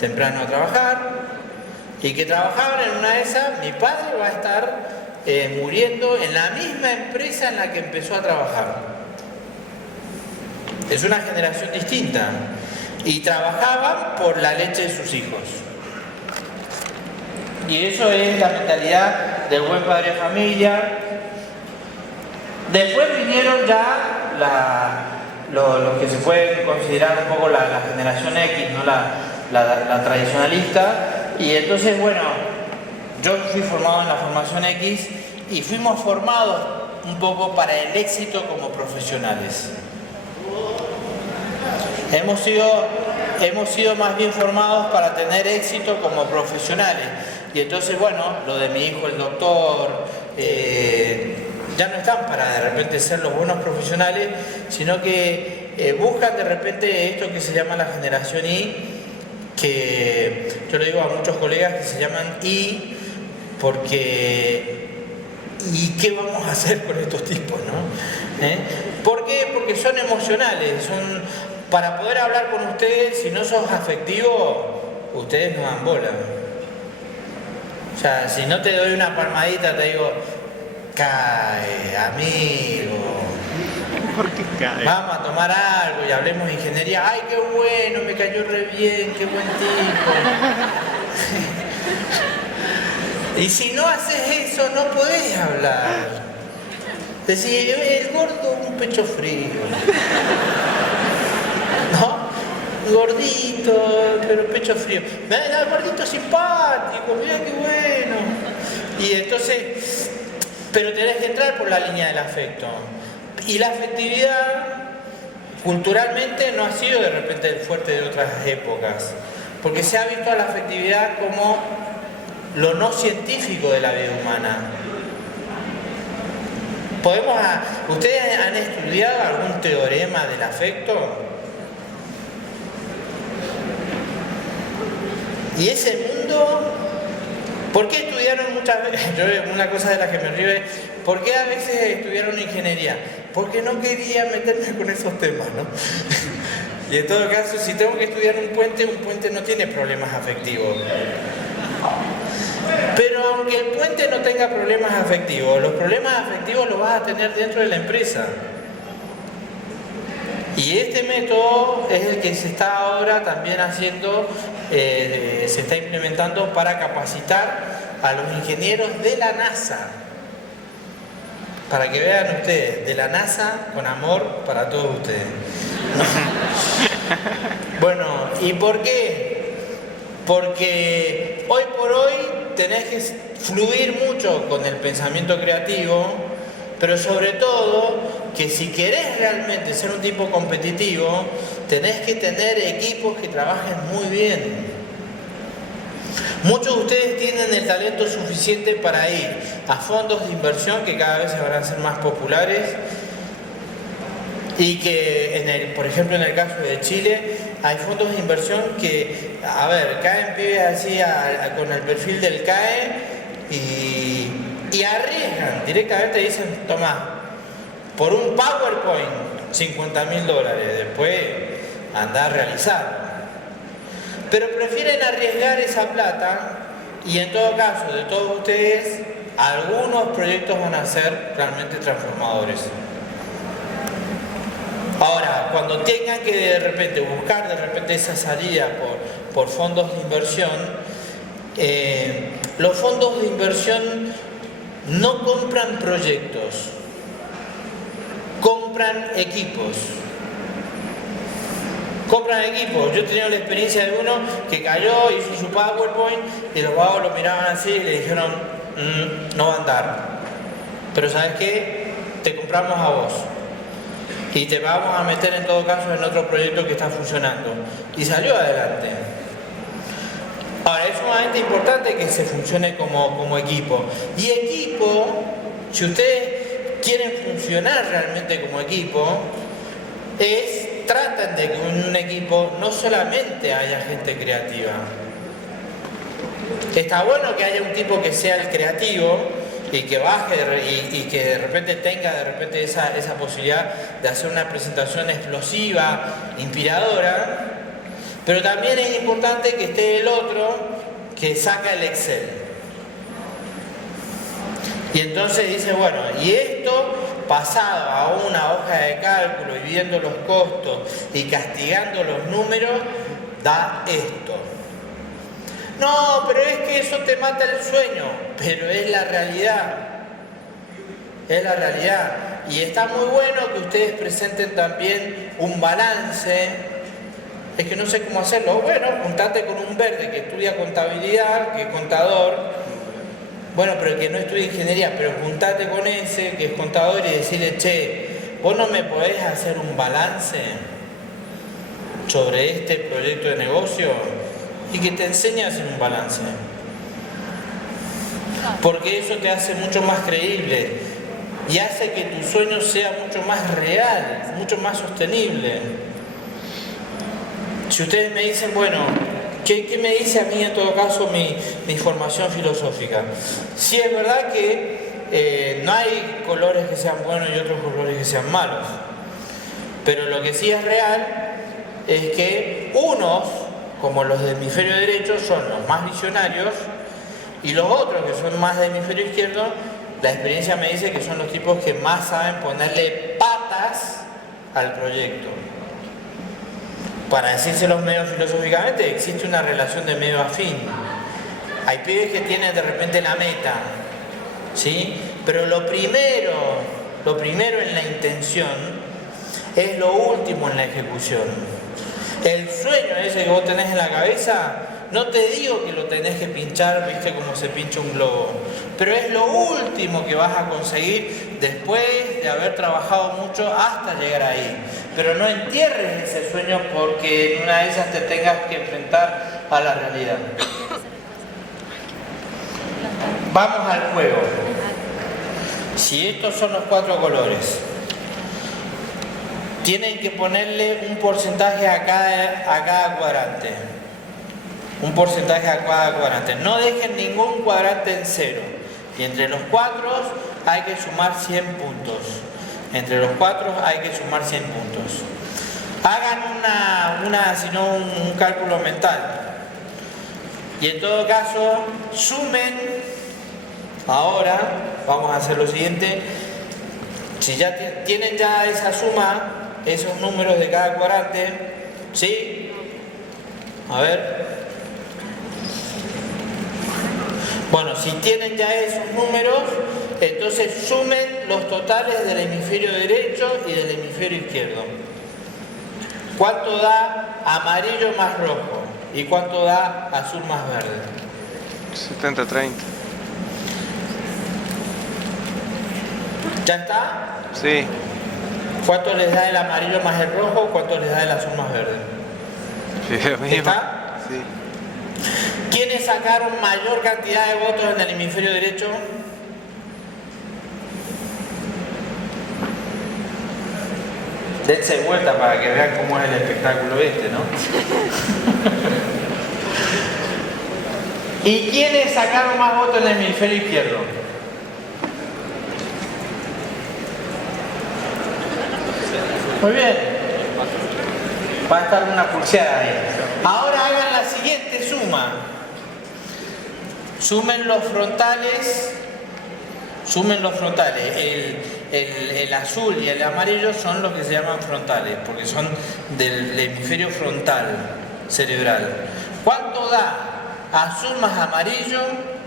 temprano a trabajar y que trabajaban en una de esas. Mi padre va a estar muriendo en la misma empresa en la que empezó a trabajar. Es una generación distinta. Y trabajaban por la leche de sus hijos. Y eso es la mentalidad del buen padre de familia. Después vinieron ya los que se pueden considerar un poco la generación X, no la tradicionalista. Y entonces, bueno, yo fui formado en la formación X y fuimos formados un poco para el éxito como profesionales. Hemos sido más bien formados para tener éxito como profesionales. Y entonces, bueno, lo de mi hijo, el doctor, ya no están para de repente ser los buenos profesionales, sino que buscan de repente esto que se llama la generación I, que yo le digo a muchos colegas que se llaman I, porque ¿y qué vamos a hacer con estos tipos, no? ¿Por qué? Porque son emocionales, para poder hablar con ustedes, si no sos afectivo, ustedes no dan bola. O sea, si no te doy una palmadita, te digo, cae, amigo. ¿Por qué cae? Vamos a tomar algo y hablemos de ingeniería. Ay, qué bueno, me cayó re bien, qué buen tipo. Y si no haces eso, no podés hablar. Decís, el gordo, un pecho frío. ¿No? Gordito, pero pecho frío. El gordito simpático, mirá qué bueno. Y entonces, pero tenés que entrar por la línea del afecto. Y la afectividad, culturalmente, no ha sido de repente el fuerte de otras épocas. Porque se ha visto a la afectividad como lo no científico de la vida humana. ¿Ustedes han estudiado algún teorema del afecto? Y ese mundo, ¿por qué estudiaron muchas veces? Una cosa de la que me río es, ¿por qué a veces estudiaron ingeniería? Porque no quería meterme con esos temas, ¿no? Y en todo caso, si tengo que estudiar un puente no tiene problemas afectivos. Pero aunque el puente no tenga problemas afectivos, los problemas afectivos los vas a tener dentro de la empresa. Y este método es el que se está ahora también haciendo, se está implementando para capacitar a los ingenieros de la NASA. Para que vean ustedes, de la NASA con amor para todos ustedes. Bueno, ¿y por qué? Porque hoy por hoy tenés que fluir mucho con el pensamiento creativo, pero sobre todo que si querés realmente ser un tipo competitivo, tenés que tener equipos que trabajen muy bien. Muchos de ustedes tienen el talento suficiente para ir a fondos de inversión que cada vez se van a hacer más populares y que, por ejemplo, en el caso de Chile, hay fondos de inversión que, caen pibes así con el perfil del CAE y arriesgan, directamente dicen, toma, por un PowerPoint, $50.000, después anda a realizar. Pero prefieren arriesgar esa plata y en todo caso, de todos ustedes, algunos proyectos van a ser realmente transformadores. Ahora, cuando tengan que de repente buscar esa salida por fondos de inversión, los fondos de inversión no compran proyectos, compran equipos. Compran equipos. Yo he tenido la experiencia de uno que cayó, hizo su PowerPoint y los vagos lo miraban así y le dijeron, no va a andar. pero ¿sabes qué? Te compramos a vos y te vamos a meter en todo caso en otro proyecto que está funcionando. Y salió adelante. Ahora, es sumamente importante que se funcione como equipo. Y equipo, si ustedes quieren funcionar realmente como equipo, tratan de que en un equipo no solamente haya gente creativa. Está bueno que haya un tipo que sea el creativo y que baje y que de repente tenga esa posibilidad de hacer una presentación explosiva, inspiradora, pero también es importante que esté el otro que saca el Excel. Y entonces dice, bueno, y esto pasado a una hoja de cálculo y viendo los costos y castigando los números, da esto. No, pero es que eso te mata el sueño, pero es la realidad. Es la realidad. Y está muy bueno que ustedes presenten también un balance. Es que no sé cómo hacerlo. Bueno, juntate con un verde que estudia contabilidad, que es contador. Bueno, pero que no estudia ingeniería, pero juntate con ese que es contador y decirle, che, vos no me podés hacer un balance sobre este proyecto de negocio, y que te enseñe a hacer un balance. Porque eso te hace mucho más creíble y hace que tu sueño sea mucho más real, mucho más sostenible. Si ustedes me dicen, bueno, ¿qué me dice a mí en todo caso mi formación filosófica? Sí, es verdad que no hay colores que sean buenos y otros colores que sean malos. Pero lo que sí es real es que unos, como los del hemisferio derecho, son los más visionarios, y los otros, que son más del hemisferio izquierdo, la experiencia me dice que son los tipos que más saben ponerle patas al proyecto. Para decírselos medio filosóficamente, existe una relación de medio afín. Hay pibes que tienen de repente la meta, ¿sí? Pero lo primero en la intención es lo último en la ejecución. El sueño ese que vos tenés en la cabeza, no te digo que lo tenés que pinchar, viste como se pincha un globo, pero es lo último que vas a conseguir después de haber trabajado mucho hasta llegar ahí. Pero no entierres ese sueño porque en una de esas te tengas que enfrentar a la realidad. Vamos al juego. Si estos son los 4 colores, tienen que ponerle un porcentaje a cada cuadrante. Un porcentaje a cada cuadrante. No dejen ningún cuadrante en cero. Y entre los 4 hay que sumar 100 puntos. Entre los 4 hay que sumar 100 puntos. Hagan un cálculo mental. Y en todo caso, sumen. Ahora vamos a hacer lo siguiente. Si ya tienen ya esa suma, esos números de cada cuadrante, ¿sí? A ver. Bueno, si tienen ya esos números, entonces sumen los totales del hemisferio derecho y del hemisferio izquierdo. ¿Cuánto da amarillo más rojo? ¿Y cuánto da azul más verde? 70-30. ¿Ya está? Sí. ¿Cuánto les da el amarillo más el rojo? ¿Cuánto les da el azul más verde? Sí, lo mismo. ¿Está? Sí. ¿Quiénes sacaron mayor cantidad de votos en el hemisferio derecho? Dense vuelta para que vean cómo es el espectáculo este, ¿no? ¿Y quiénes sacaron más votos en el hemisferio izquierdo? Muy bien. Va a estar una pulseada ahí. Ahora hagan la siguiente suma. Sumen los frontales. Sumen los frontales. El azul y el amarillo son los que se llaman frontales, porque son del hemisferio frontal cerebral. ¿Cuánto da azul más amarillo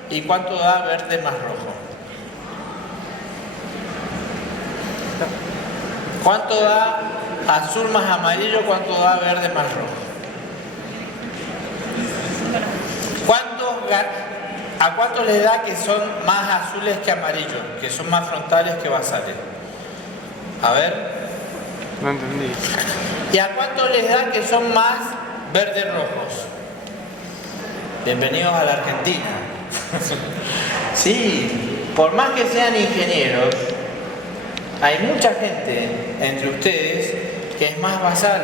y cuánto da verde más rojo? ¿Cuánto da azul más amarillo? ¿Cuánto da verde más rojo? ¿A cuántos les da que son más azules que amarillos? Que son más frontales que basales. A ver. No entendí. ¿Y a cuántos les da que son más verdes rojos? Bienvenidos a la Argentina. Sí, por más que sean ingenieros, hay mucha gente entre ustedes que es más basal.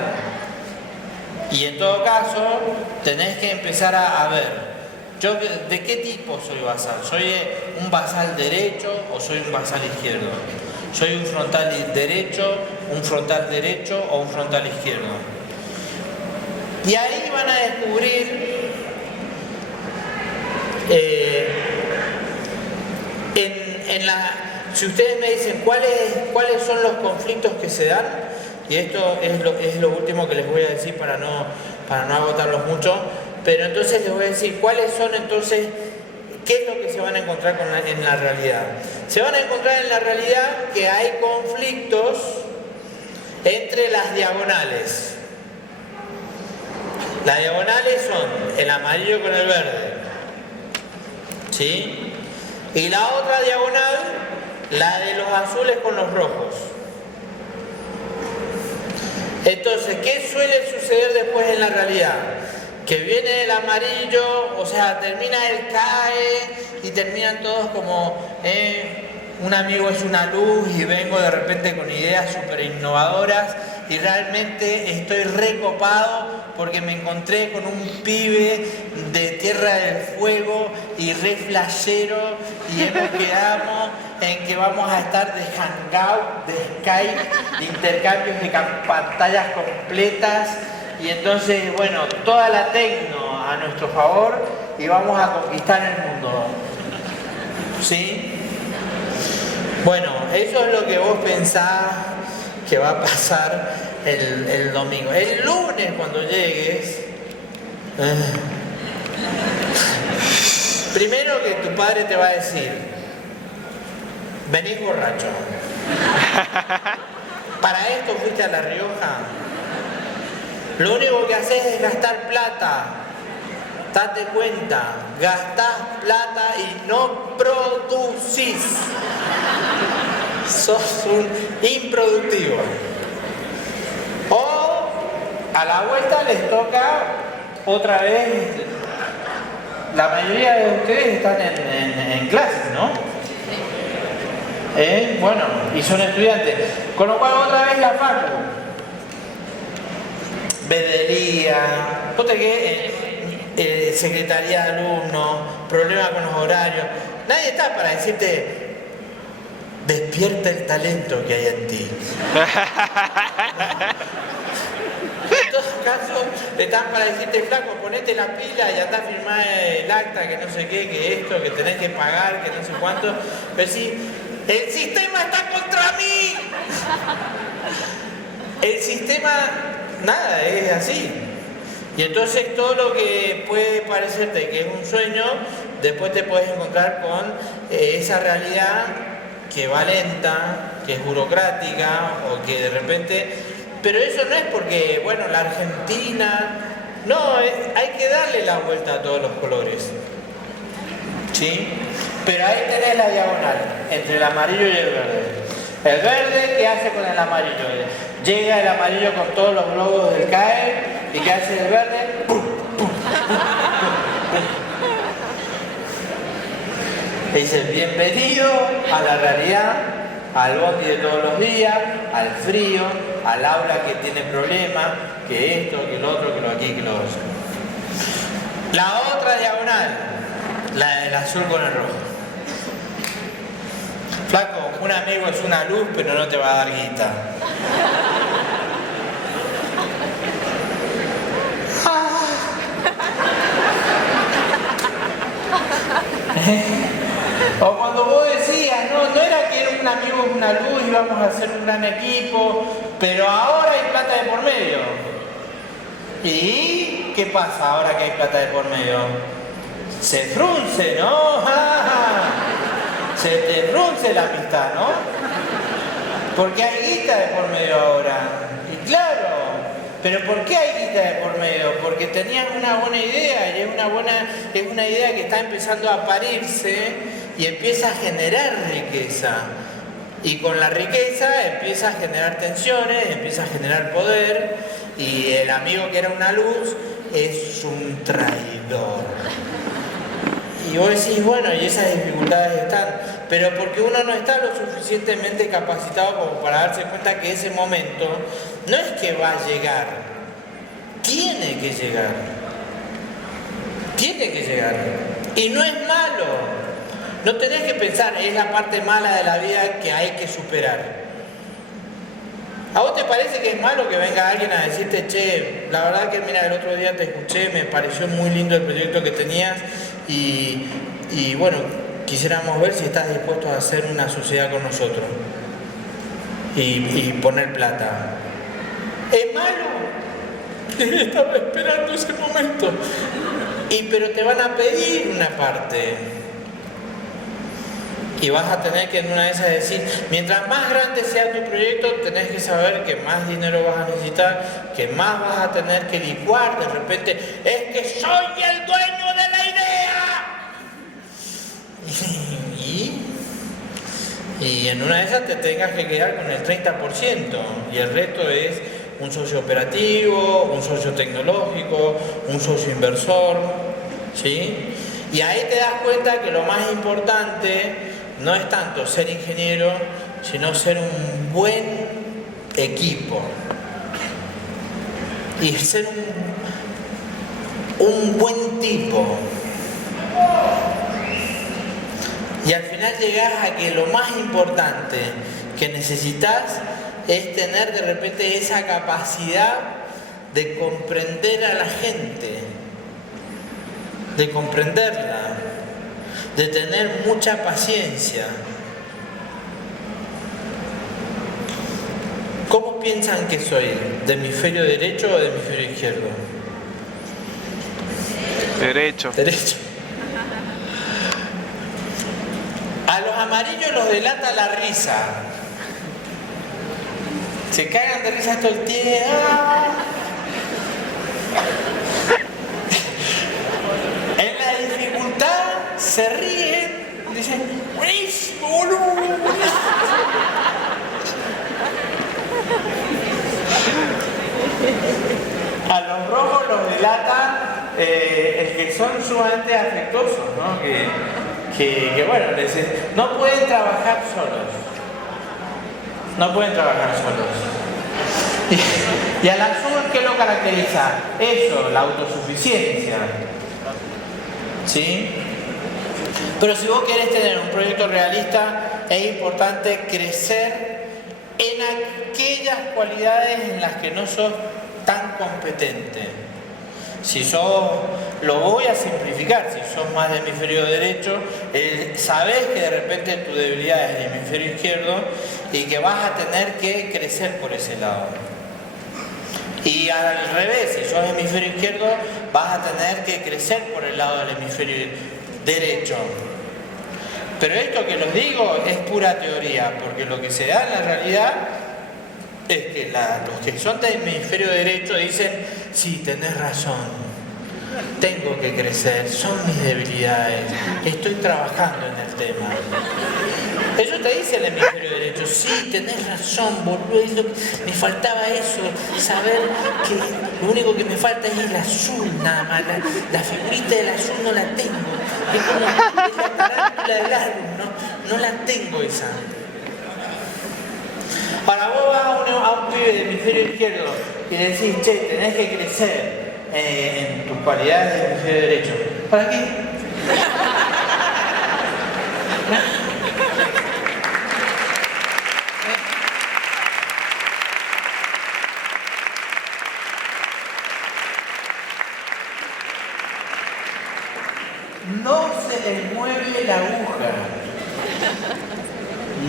Y en todo caso, tenés que empezar a ver, ¿yo de qué tipo soy basal? ¿Soy un basal derecho o soy un basal izquierdo? ¿Soy un frontal derecho o un frontal izquierdo? Y ahí van a descubrir si ustedes me dicen cuáles son los conflictos que se dan, y esto es lo último que les voy a decir para no agotarlos mucho, pero entonces les voy a decir cuáles son entonces, qué es lo que se van a encontrar en la realidad. Se van a encontrar en la realidad que hay conflictos entre las diagonales. Las diagonales son el amarillo con el verde, ¿sí? Y la otra diagonal, la de los azules con los rojos. Entonces, ¿qué suele suceder después en la realidad? Que viene el amarillo, o sea, termina el CAE y terminan todos como un amigo es una luz y vengo de repente con ideas súper innovadoras y realmente estoy recopado porque me encontré con un pibe de Tierra del Fuego y re flashero y hemos quedado en que vamos a estar de hangout, de Skype, de intercambios de pantallas completas y entonces, bueno, toda la tecno a nuestro favor y vamos a conquistar el mundo. ¿Sí? Bueno, eso es lo que vos pensás que va a pasar el domingo. El lunes cuando llegues, primero que tu padre te va a decir, venís borracho. Para esto fuiste a La Rioja. Lo único que haces es gastar plata. Date cuenta, gastás plata y no producís. Sos un improductivo. O a la vuelta les toca otra vez. La mayoría de ustedes están en clases, ¿no? Bueno, y son estudiantes. Con lo cual otra vez la facu. Bedería, secretaría de alumnos, problemas con los horarios. Nadie está para decirte, despierta el talento que hay en ti. En todos casos, están para decirte, flaco, ponete la pila y andá a firmar el acta, que no sé qué, que esto, que tenés que pagar, que no sé cuánto. Pero sí, el sistema está contra mí. El sistema, nada, es así. Y entonces todo lo que puede parecerte que es un sueño, después te puedes encontrar con esa realidad que va lenta, que es burocrática o que de repente... Pero eso no es porque, bueno, la Argentina... No, hay que darle la vuelta a todos los colores. ¿Sí? Pero ahí tenés la diagonal, entre el amarillo y el verde. El verde, ¿qué hace con el amarillo? Llega el amarillo con todos los globos del CAE y ¿qué hace el verde? ¡Pum! ¡Pum! ¡Pum! ¡Pum! Dice, bienvenido a la realidad, al bondi de todos los días, al frío, al aula que tiene problemas, que esto, que lo otro, que lo aquí, que lo otro. La otra diagonal, la del azul con el rojo. Flaco, un amigo es una luz, pero no te va a dar guita. O cuando vos decías, no era que un amigo es una luz y vamos a hacer un gran equipo, pero ahora hay plata de por medio. ¿Y qué pasa ahora que hay plata de por medio? Se frunce, ¿no? Se te frunce la amistad, ¿no? Porque hay guita de por medio ahora. Y claro, ¿Pero por qué hay guita de por medio? Porque tenías una buena idea y es una idea que está empezando a parirse y empieza a generar riqueza. Y con la riqueza empieza a generar tensiones, empieza a generar poder y el amigo que era una luz es un traidor. Y vos decís, bueno, y esas dificultades están, pero porque uno no está lo suficientemente capacitado como para darse cuenta que ese momento no es que va a llegar, tiene que llegar. Tiene que llegar. Y no es malo. No tenés que pensar, es la parte mala de la vida que hay que superar. ¿A vos te parece que es malo que venga alguien a decirte, che, la verdad que mira, el otro día te escuché, me pareció muy lindo el proyecto que tenías y bueno, quisiéramos ver si estás dispuesto a hacer una sociedad con nosotros y poner plata? ¿Es malo? Estaba esperando ese momento. Pero te van a pedir una parte. Y vas a tener que en una de esas decir, mientras más grande sea tu proyecto, tenés que saber que más dinero vas a necesitar, que más vas a tener que licuar. De repente, es que soy el dueño de la idea. Y en una de esas te tengas que quedar con el 30% y el resto es un socio operativo, un socio tecnológico, un socio inversor, ¿sí? Y ahí te das cuenta que lo más importante no es tanto ser ingeniero, sino ser un buen equipo. Y ser un buen tipo. Y al final llegás a que lo más importante que necesitas es tener de repente esa capacidad de comprender a la gente, de comprenderla, de tener mucha paciencia. ¿Cómo piensan que soy? ¿De hemisferio derecho o de hemisferio izquierdo? Derecho. Derecho. A los amarillos los delata la risa. Se cagan de risa todo el tiempo. En la dificultad se ríen, dicen, buenísimo, boludo, buenísimo. A los rojos los delata el que son sumamente afectuosos, ¿no? Que bueno, les dicen, no pueden trabajar solos. No pueden trabajar solos. Y al azul, ¿qué lo caracteriza? Eso, la autosuficiencia. ¿Sí? Pero si vos querés tener un proyecto realista, es importante crecer en aquellas cualidades en las que no sos tan competente. Si sos, lo voy a simplificar, si sos más de hemisferio derecho, sabés que de repente tu debilidad es el hemisferio izquierdo y que vas a tener que crecer por ese lado. Y al revés, si sos hemisferio izquierdo, vas a tener que crecer por el lado del hemisferio derecho. Pero esto que los digo es pura teoría, porque lo que se da en la realidad es que los que son del hemisferio derecho dicen, sí, tenés razón, tengo que crecer, son mis debilidades, estoy trabajando en el tema. Eso te dice el hemisferio derecho, sí, tenés razón, boludo, me faltaba eso, saber que lo único que me falta es el azul nada más, la figurita del azul no la tengo, es como es la tarántula del álbum, no la tengo esa. Ahora vos vas a un pibe del hemisferio izquierdo y le decís, che, tenés que crecer en tus cualidades del hemisferio derecho. ¿Para qué? No se les mueve la aguja.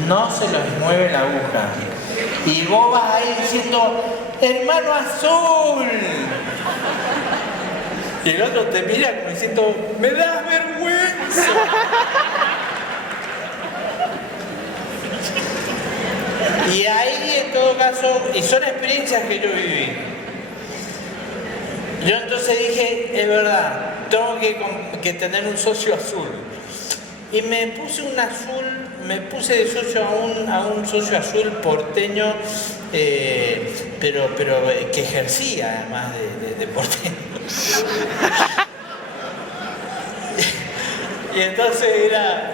No se les mueve la aguja. Y vos vas ahí diciendo, hermano azul. Y el otro te mira como diciendo, me das vergüenza. Y ahí en todo caso, y son experiencias que yo viví. Yo entonces dije, es verdad, tengo que tener un socio azul. Y me puse un azul, me puse de socio a un socio azul porteño, pero que ejercía además de porteño. Y entonces era,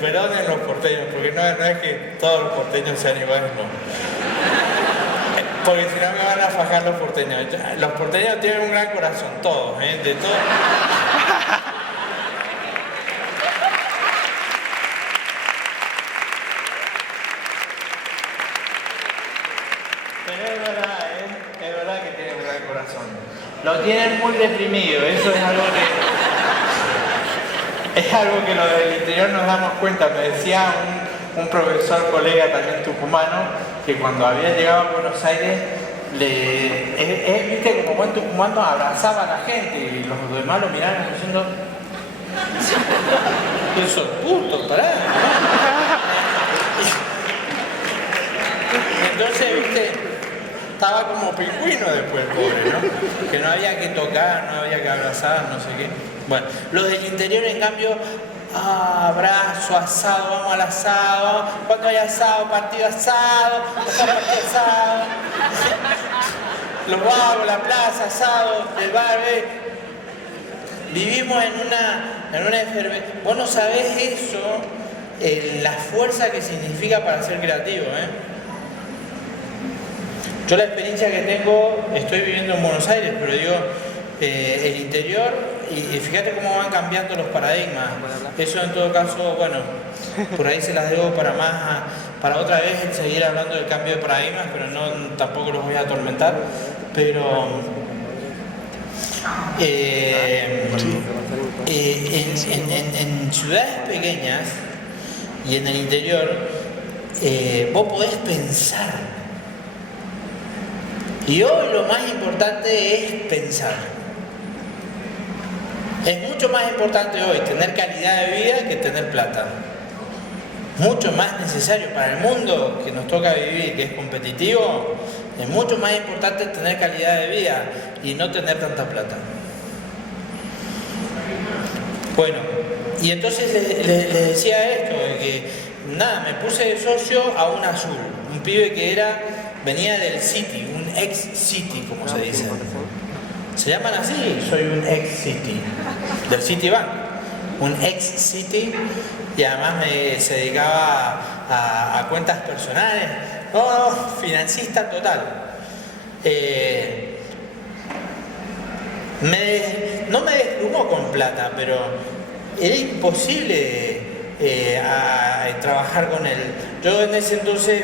perdonen los porteños, porque no es que todos los porteños sean iguales, no. Porque si no me van a fajar los porteños. Los porteños tienen un gran corazón, todos, de todo. Pero es verdad que tienen un gran corazón. Lo tienen muy deprimido, eso es algo que los del interior nos damos cuenta. Me decía un profesor colega también tucumano que cuando había llegado a Buenos Aires él, viste, como buen tucumano, abrazaba a la gente y los demás lo miraban diciendo, eso es puto, pará. Entonces, viste, estaba como pingüino después, pobre, ¿no? Que no había que tocar, no había que abrazar, no sé qué. Bueno, los del interior, en cambio, abrazo, asado, vamos al asado, cuando hay asado, partido asado, partido asado, los vagos, la plaza, asado, el bar, vivimos en una enfermedad. Vos no sabés eso, la fuerza que significa para ser creativo, Yo la experiencia que tengo, estoy viviendo en Buenos Aires, pero digo, el interior, y fíjate cómo van cambiando los paradigmas. Eso en todo caso, bueno, por ahí se las debo para otra vez seguir hablando del cambio de paradigmas, pero tampoco los voy a atormentar. Pero en ciudades pequeñas y en el interior, vos podés pensar. Y hoy lo más importante es pensar. Es mucho más importante hoy tener calidad de vida que tener plata. Mucho más necesario para el mundo que nos toca vivir, que es competitivo, es mucho más importante tener calidad de vida y no tener tanta plata. Bueno, y entonces les decía esto, de que nada, me puse de socio a un azul, un pibe que venía del City, un ex-City, como se dice. Se llaman así, soy un ex-City, del Citibank, un ex-City, y además se dedicaba a cuentas personales, financista total. No me desplumó con plata, pero era imposible trabajar con él. Yo en ese entonces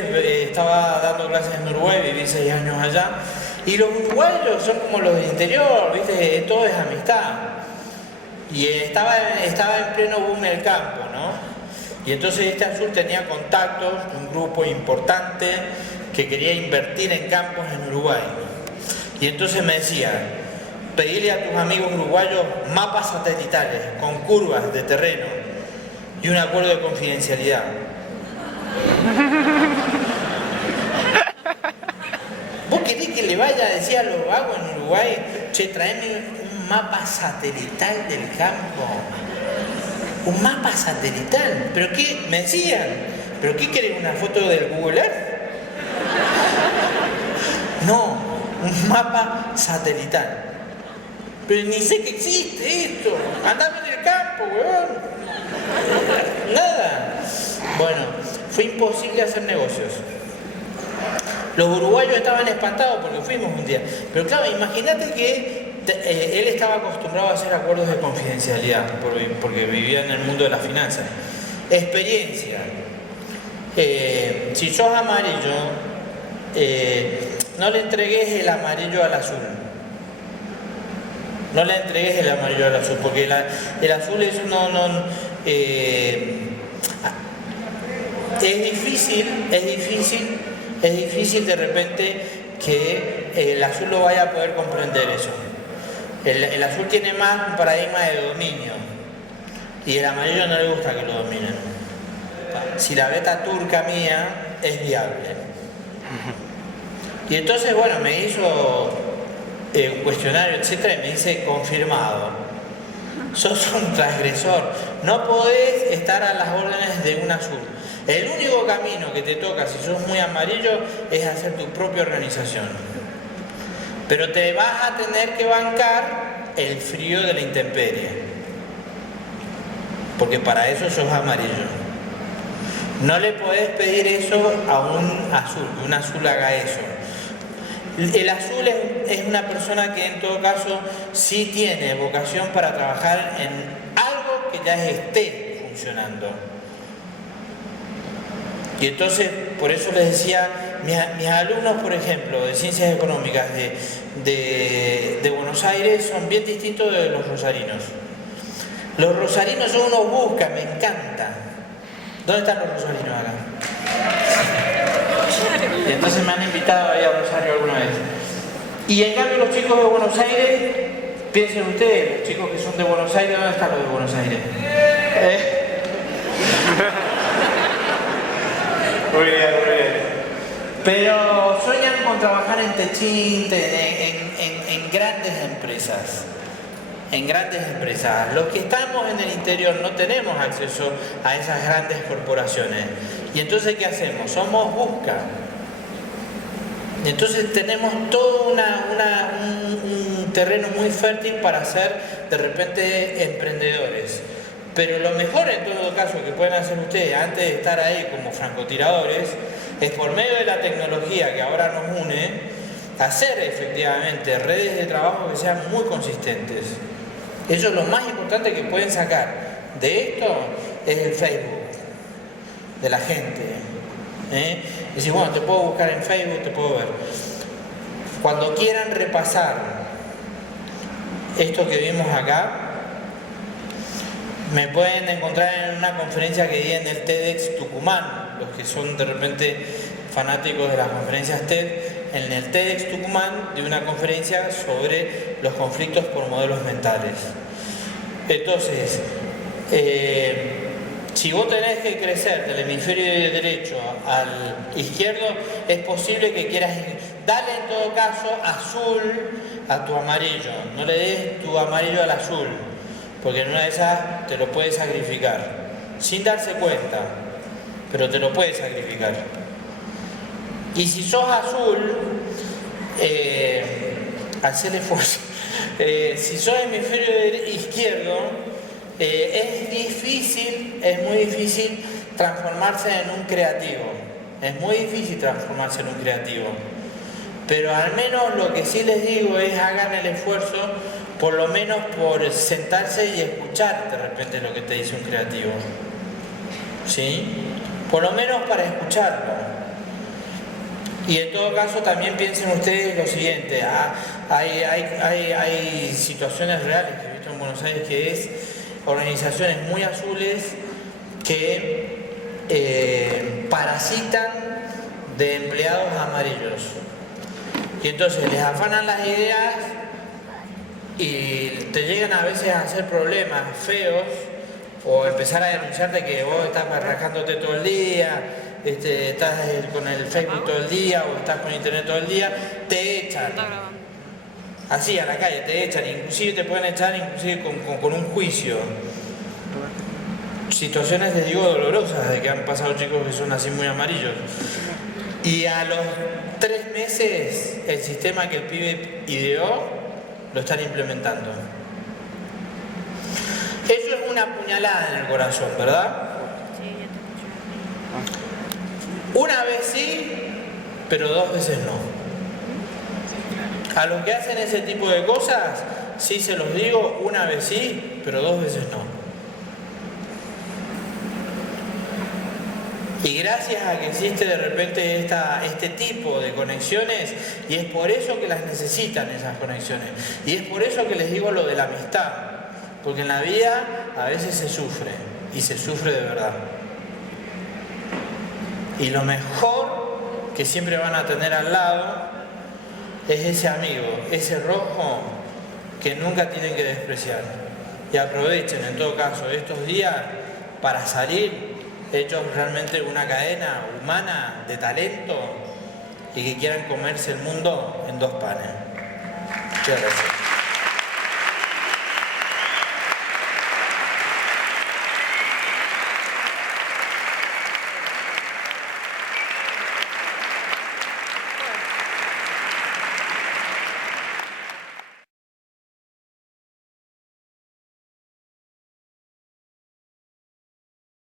estaba dando clases en Uruguay, viví 6 años allá, y los uruguayos son como los del interior, ¿viste? Todo es amistad. Y estaba en pleno boom del campo, ¿no? Y entonces este azul tenía contactos, un grupo importante que quería invertir en campos en Uruguay. Y entonces me decía, pedile a tus amigos uruguayos mapas satelitales con curvas de terreno y un acuerdo de confidencialidad. ¿Vos querés que le vaya a decir a los vagos en Uruguay, che, traeme un mapa satelital del campo? Un mapa satelital. ¿Pero qué? Me decían, ¿pero qué querés? ¿Una foto del Google Earth? No, un mapa satelital. Pero ni sé que existe esto. Andame en el campo, weón. Nada. Bueno, fue imposible hacer negocios. Los uruguayos estaban espantados porque fuimos un día. Pero claro, imagínate que él estaba acostumbrado a hacer acuerdos de confidencialidad porque vivía en el mundo de las finanzas. Experiencia. Si sos amarillo, no le entregues el amarillo al azul. No le entregues el amarillo al azul, porque el azul es es difícil de repente que el azul lo vaya a poder comprender eso. El azul tiene más un paradigma de dominio y el amarillo no le gusta que lo dominen. Si la beta turca mía es viable. Y entonces, bueno, me hizo un cuestionario, etcétera, y me dice confirmado. Sos un transgresor. No podés estar a las órdenes de un azul. El único camino que te toca si sos muy amarillo es hacer tu propia organización. Pero te vas a tener que bancar el frío de la intemperie. Porque para eso sos amarillo. No le podés pedir eso a un azul, que un azul haga eso. El azul es una persona que en todo caso sí tiene vocación para trabajar en algo que ya esté funcionando. Y entonces, por eso les decía, mis alumnos, por ejemplo, de Ciencias Económicas de Buenos Aires son bien distintos de los rosarinos. Los rosarinos son unos busca, me encanta. ¿Dónde están los rosarinos acá? Y entonces me han invitado ahí a Rosario alguna vez. Y en cambio los chicos de Buenos Aires, piensen ustedes, los chicos que son de Buenos Aires, ¿dónde están los de Buenos Aires? Muy bien, muy bien. Pero sueñan con trabajar en Techint, en grandes empresas. En grandes empresas. Los que estamos en el interior no tenemos acceso a esas grandes corporaciones. Y entonces, ¿qué hacemos? Somos busca. Y entonces tenemos todo un terreno muy fértil para ser de repente emprendedores. Pero lo mejor en todo caso que pueden hacer ustedes antes de estar ahí como francotiradores es por medio de la tecnología que ahora nos une, hacer efectivamente redes de trabajo que sean muy consistentes. Eso es lo más importante que pueden sacar de esto, es el Facebook de la gente. Y decir, bueno, te puedo buscar en Facebook, te puedo ver. Cuando quieran repasar esto que vimos acá, me pueden encontrar en una conferencia que di en el TEDx Tucumán, los que son de repente fanáticos de las conferencias TED, en el TEDx Tucumán de una conferencia sobre los conflictos por modelos mentales. Entonces, si vos tenés que crecer del hemisferio derecho al izquierdo, es posible que quieras darle en todo caso azul a tu amarillo, no le des tu amarillo al azul, porque en una de esas te lo puedes sacrificar, sin darse cuenta, pero te lo puedes sacrificar. Y si sos azul, hacele esfuerzo. Si sos hemisferio izquierdo, es muy difícil transformarse en un creativo. Es muy difícil transformarse en un creativo. Pero al menos lo que sí les digo es hagan el esfuerzo, por lo menos por sentarse y escuchar de repente lo que te dice un creativo. ¿Sí? Por lo menos para escucharlo. Y en todo caso también piensen ustedes lo siguiente, hay situaciones reales que he visto en Buenos Aires que es organizaciones muy azules que parasitan de empleados amarillos. Y entonces les afanan las ideas y te llegan a veces a hacer problemas feos o empezar a denunciarte que vos estás rascándote todo el día, estás con el Facebook todo el día o estás con internet todo el día, te echan. Así a la calle, te echan, inclusive te pueden echar inclusive con un juicio. Situaciones, les digo, dolorosas de que han pasado chicos que son así muy amarillos. Y a los 3 meses el sistema que el pibe ideó lo están implementando. Eso es una puñalada en el corazón, ¿verdad? Una vez sí, pero 2 veces no. A los que hacen ese tipo de cosas, sí se los digo, una vez sí, pero 2 veces no. Y gracias a que existe de repente este tipo de conexiones, y es por eso que las necesitan esas conexiones. Y es por eso que les digo lo de la amistad. Porque en la vida a veces se sufre, y se sufre de verdad. Y lo mejor que siempre van a tener al lado es ese amigo, ese rojo que nunca tienen que despreciar. Y aprovechen en todo caso estos días para salir hechos realmente una cadena humana de talento y que quieran comerse el mundo en 2 panes. Muchas gracias.